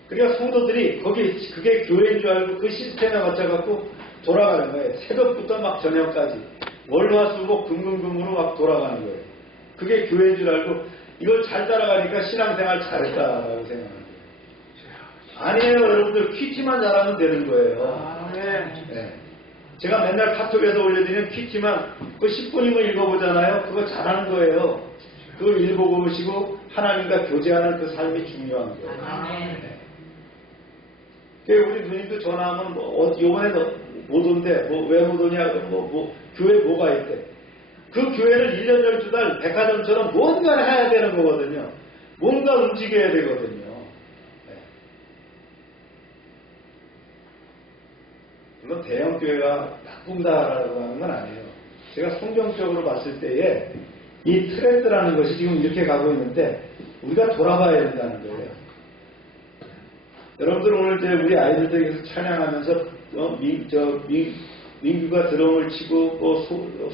그러니까 성도들이 그게 교회인 줄 알고 그 시스템에 맞춰갖고 돌아가는 거예요. 새벽부터 막 저녁까지 월화수목 금금금으로 막 돌아가는 거예요. 그게 교회인 줄 알고 이걸 잘 따라가니까 신앙생활 잘했다라고 생각하는 거예요. 아니에요. 여러분들 퀴티만 잘하면 되는 거예요. 네. 제가 맨날 카톡에서 올려드리는 퀴티만 그 10분이면 읽어보잖아요. 그거 잘하는 거예요. 그걸 읽어보시고 하나님과 교제하는 그 삶이 중요한 거예요. 네. 우리 누님도 전화하면 요번에 못 온대. 왜 못 오냐? 교회 뭐가 있대. 그 교회를 1년 12달 백화점처럼 뭔가 해야 되는 거거든요. 뭔가 움직여야 되거든요. 물론 대형 교회가 나쁜다라고 하는 건 아니에요. 제가 성경적으로 봤을 때에 이 트렌드라는 것이 지금 이렇게 가고 있는데 우리가 돌아봐야 된다는 거예요. 여러분들 오늘 이제 우리 아이들 댁에서 찬양하면서 민규가 드럼을 치고 뭐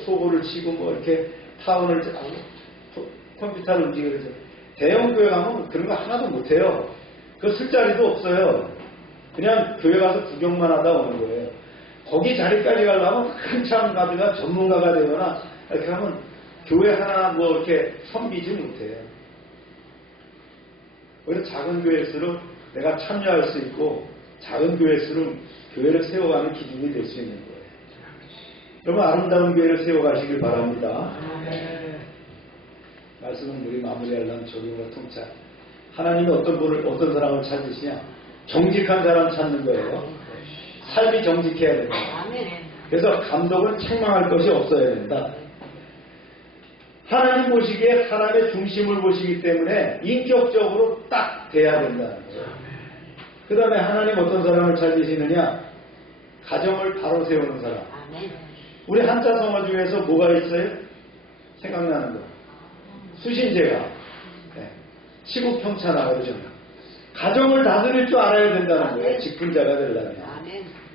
소고를 치고 뭐 이렇게 타운을 하고 컴퓨터를 움직이죠. 대형 교회 가면 그런 거 하나도 못해요. 그 쓸 자리도 없어요. 그냥 교회 가서 구경만 하다 오는 거예요. 거기 자리까지 가려면 한참 가다가 전문가가 되거나 이렇게 하면 교회 하나 뭐 이렇게 섬기지 못해요. 오히려 작은 교회일수록 내가 참여할 수 있고 작은 교회일수록 교회를 세워가는 기준이 될 수 있는 거예요. 그러면 아름다운 교회를 세워가시길 바랍니다. 말씀은 우리 마무리하려면 적용과 통찰. 하나님이 어떤 사람을 찾으시냐? 정직한 사람 찾는 거예요. 삶이 정직해야 된다. 그래서 감독은 책망할 것이 없어야 된다. 하나님 보시기에 사람의 중심을 보시기 때문에 인격적으로 딱 돼야 된다는 거예요. 그 다음에 하나님 어떤 사람을 찾으시느냐? 가정을 바로 세우는 사람. 우리 한자 성어 중에서 뭐가 있어요? 생각나는 거. 수신제가. 네. 시국평천하 그러죠. 가정을 다스릴 줄 알아야 된다는 거예요. 직분자가 되려면.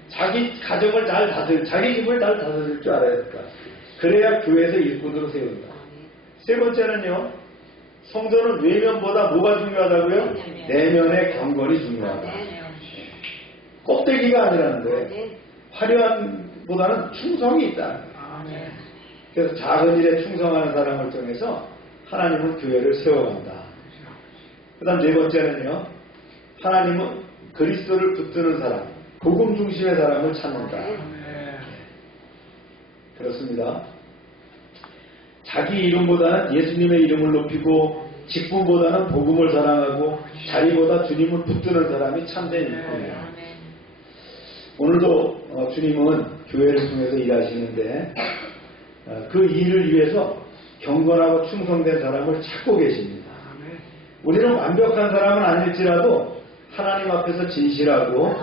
자기 가정을 잘 자기 집을 잘 다스릴 줄 알아야 된다. 그래야 교회에서 일꾼으로 세운다. 세 번째는요. 성도는 외면보다 뭐가 중요하다고요? 내면의 경건이 중요하다. 껍데기가 아니라는 거예요. 화려함보다는 충성이 있다. 그래서 작은 일에 충성하는 사람을 통해서 하나님은 교회를 세워간다. 그 다음 네 번째는요. 하나님은 그리스도를 붙드는 사람, 복음 중심의 사람을 찾는다. 그렇습니다. 자기 이름보다는 예수님의 이름을 높이고 직분보다는 복음을 사랑하고 자리보다 주님을 붙드는 사람이 참된 일꾼이에요. 오늘도 주님은 교회를 통해서 일하시는데 그 일을 위해서 경건하고 충성된 사람을 찾고 계십니다. 우리는 완벽한 사람은 아닐지라도 하나님 앞에서 진실하고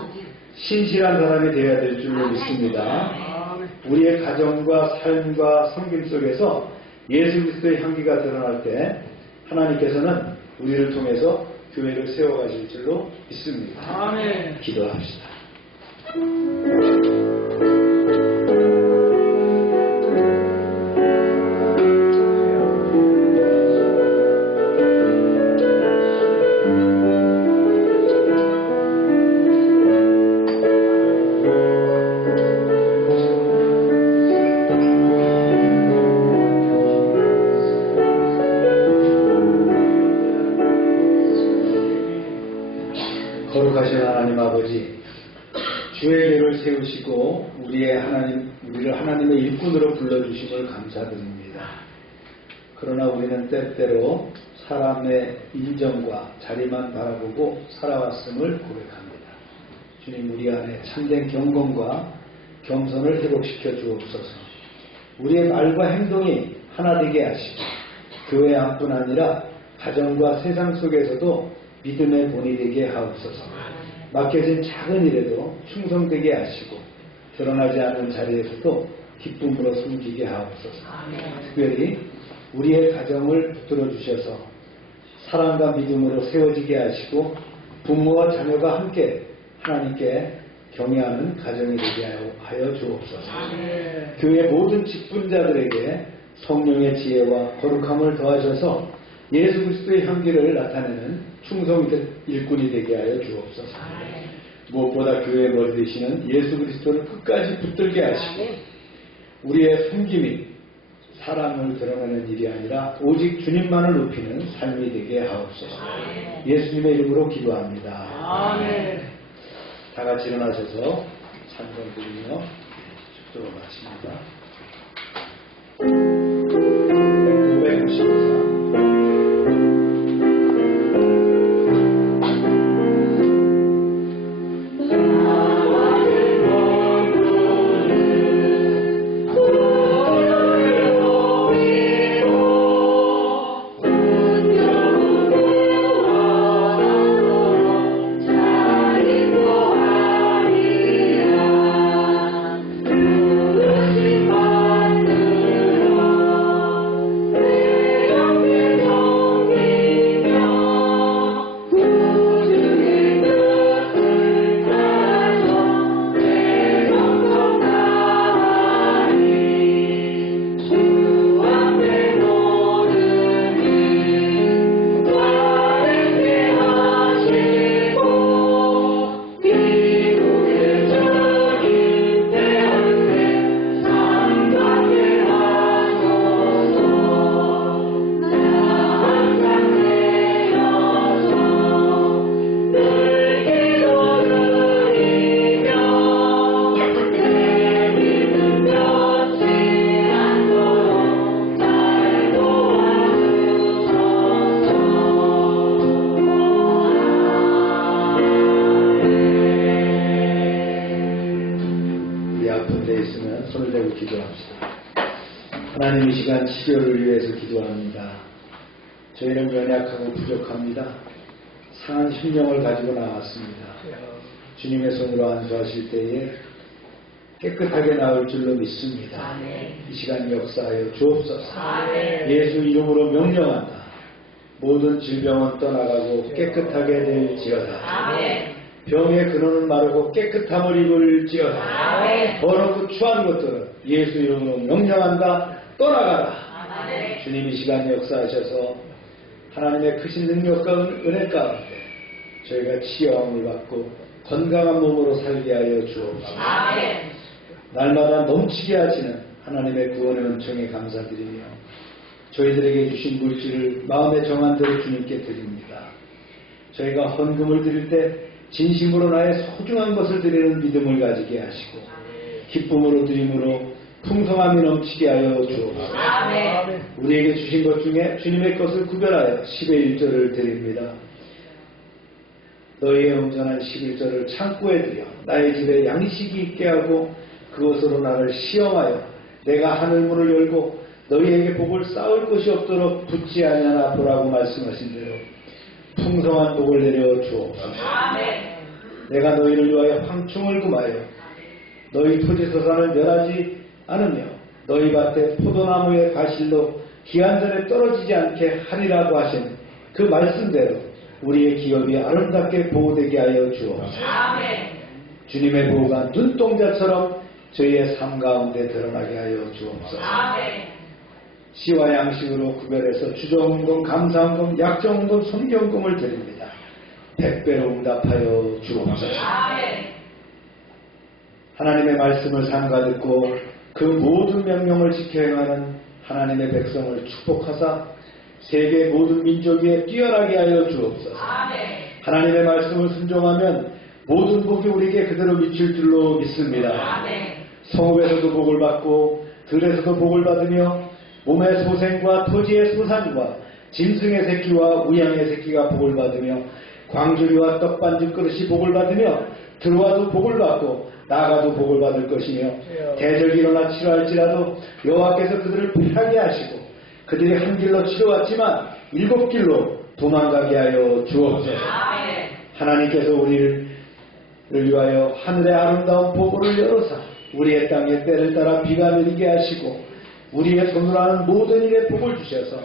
신실한 사람이 되어야 될 줄로 믿습니다. 우리의 가정과 삶과 섬김 속에서 예수 그리스도의 향기가 드러날 때 하나님께서는 우리를 통해서 교회를 세워가실 줄로 믿습니다. 아멘. 기도합시다. 거룩하신 하나님 아버지, 주의 교회를 세우시고 우리를 하나님의 일꾼으로 불러주심을 감사드립니다. 그러나 우리는 때때로 사람의 인정과 자리만 바라보고 살아왔음을 고백합니다. 주님, 우리 안에 참된 경건과 겸손을 회복시켜 주옵소서. 우리의 말과 행동이 하나 되게 하시고 교회 안뿐 아니라 가정과 세상 속에서도 믿음의 본이 되게 하옵소서. 맡겨진 작은 일에도 충성되게 하시고 드러나지 않는 자리에서도 기쁨으로 숨기게 하옵소서. 특별히 우리의 가정을 붙들어 주셔서 사랑과 믿음으로 세워지게 하시고 부모와 자녀가 함께 하나님께 경외하는 가정이 되게 하여 주옵소서. 교회 모든 직분자들에게 성령의 지혜와 거룩함을 더하셔서 예수 그리스도의 향기를 나타내는 충성 일꾼이 되게 하여 주옵소서. 무엇보다 교회의 머리 되시는 예수 그리스도를 끝까지 붙들게 하시고 우리의 숨김이 사랑을 드러내는 일이 아니라 오직 주님만을 높이는 삶이 되게 하옵소서. 예수님의 이름으로 기도합니다. 아멘. 다 같이 일어나셔서 찬송 드리며 축도를 마칩니다. 554 하나님, 이 시간 치료를 위해서 기도합니다. 저희는 연약하고 부족합니다. 상한 심령을 가지고 나왔습니다. 주님의 손으로 안수하실 때에 깨끗하게 나올 줄로 믿습니다. 이 시간 역사하여 주옵소서. 예수 이름으로 명령한다. 모든 질병은 떠나가고 깨끗하게 될지어다. 병의 근원은 마르고 깨끗함을 입을지어다. 더럽고 추한 것들은 예수 이름으로 명령한다. 떠나가라. 주님, 이 시간 역사하셔서 하나님의 크신 능력과 은혜 가운데 저희가 치유함을 받고 건강한 몸으로 살게 하여 주옵소서. 날마다 넘치게 하시는 하나님의 구원의 은총에 감사드리며 저희들에게 주신 물질을 마음에 정한 대로 주님께 드립니다. 저희가 헌금을 드릴 때 진심으로 나의 소중한 것을 드리는 믿음을 가지게 하시고 기쁨으로 드림으로 풍성함이 넘치게 하여 주옵소서. 우리에게 주신 것 중에 주님의 것을 구별하여 10의 1절을 드립니다. 너희의 온전한 11절을 창고에 들여 나의 집에 양식이 있게 하고 그것으로 나를 시험하여 내가 하늘문을 열고 너희에게 복을 쌓을 것이 없도록 붙지 아니하나 보라고 말씀하신 대로 풍성한 복을 내려 주옵소서. 내가 너희를 위하여 황충을 금하여 너희 토지 소산을 멸하지 않으며 너희 밭에 포도나무의 과실로 기한전에 떨어지지 않게 하리라고 하신 그 말씀대로 우리의 기업이 아름답게 보호되게 하여 주옵소서. 주님의 보호가 눈동자처럼 저희의 삶 가운데 드러나게 하여 주옵소서. 씨와 양식으로 구별해서 주정금, 감사금, 약정금, 손경금을 드립니다. 100배로 응답하여 주옵소서. 하나님의 말씀을 삼가 듣고 그 모든 명령을 지켜 행하는 하나님의 백성을 축복하사 세계 모든 민족 위에 뛰어나게 하여 주옵소서. 하나님의 말씀을 순종하면 모든 복이 우리에게 그대로 미칠 줄로 믿습니다. 성읍에서도 복을 받고 들에서도 복을 받으며 몸의 소생과 토지의 소산과 짐승의 새끼와 우양의 새끼가 복을 받으며 광주리와 떡반죽 그릇이 복을 받으며 들어와도 복을 받고 나가도 복을 받을 것이며 대적이 일어나 치료할지라도 여호와께서 그들을 피하게 하시고 그들이 한 길로 치러왔지만 7길로 도망가게 하여 주옵소서. 하나님께서 우리를 위하여 하늘의 아름다운 보고를 열어서 우리의 땅에 때를 따라 비가 내리게 하시고 우리의 손으로 하는 모든 일에 복을 주셔서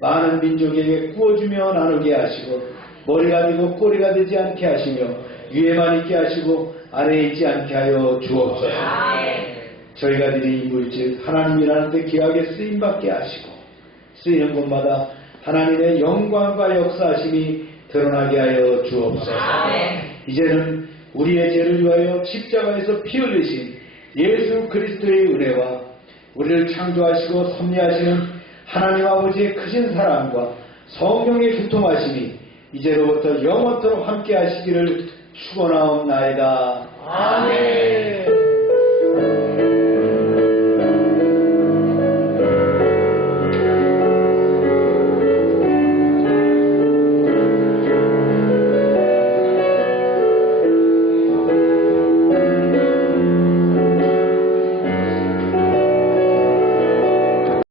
많은 민족에게 구워주며 나누게 하시고 머리가 되고 꼬리가 되지 않게 하시며 위에만 있게 하시고 아래에 있지 않게 하여 주옵소서. 저희가 드린 인물즉 하나님이라는 데 귀하게 쓰임받게 하시고 쓰이는 곳마다 하나님의 영광과 역사하심이 드러나게 하여 주옵소서. 이제는 우리의 죄를 위하여 십자가에서 피 흘리신 예수 그리스도의 은혜와 우리를 창조하시고 섭리하시는 하나님 아버지의 크신 사랑과 성령의 교통하심이 이제로부터 영원토록 함께 하시기를 축원하옵나이다. 아멘.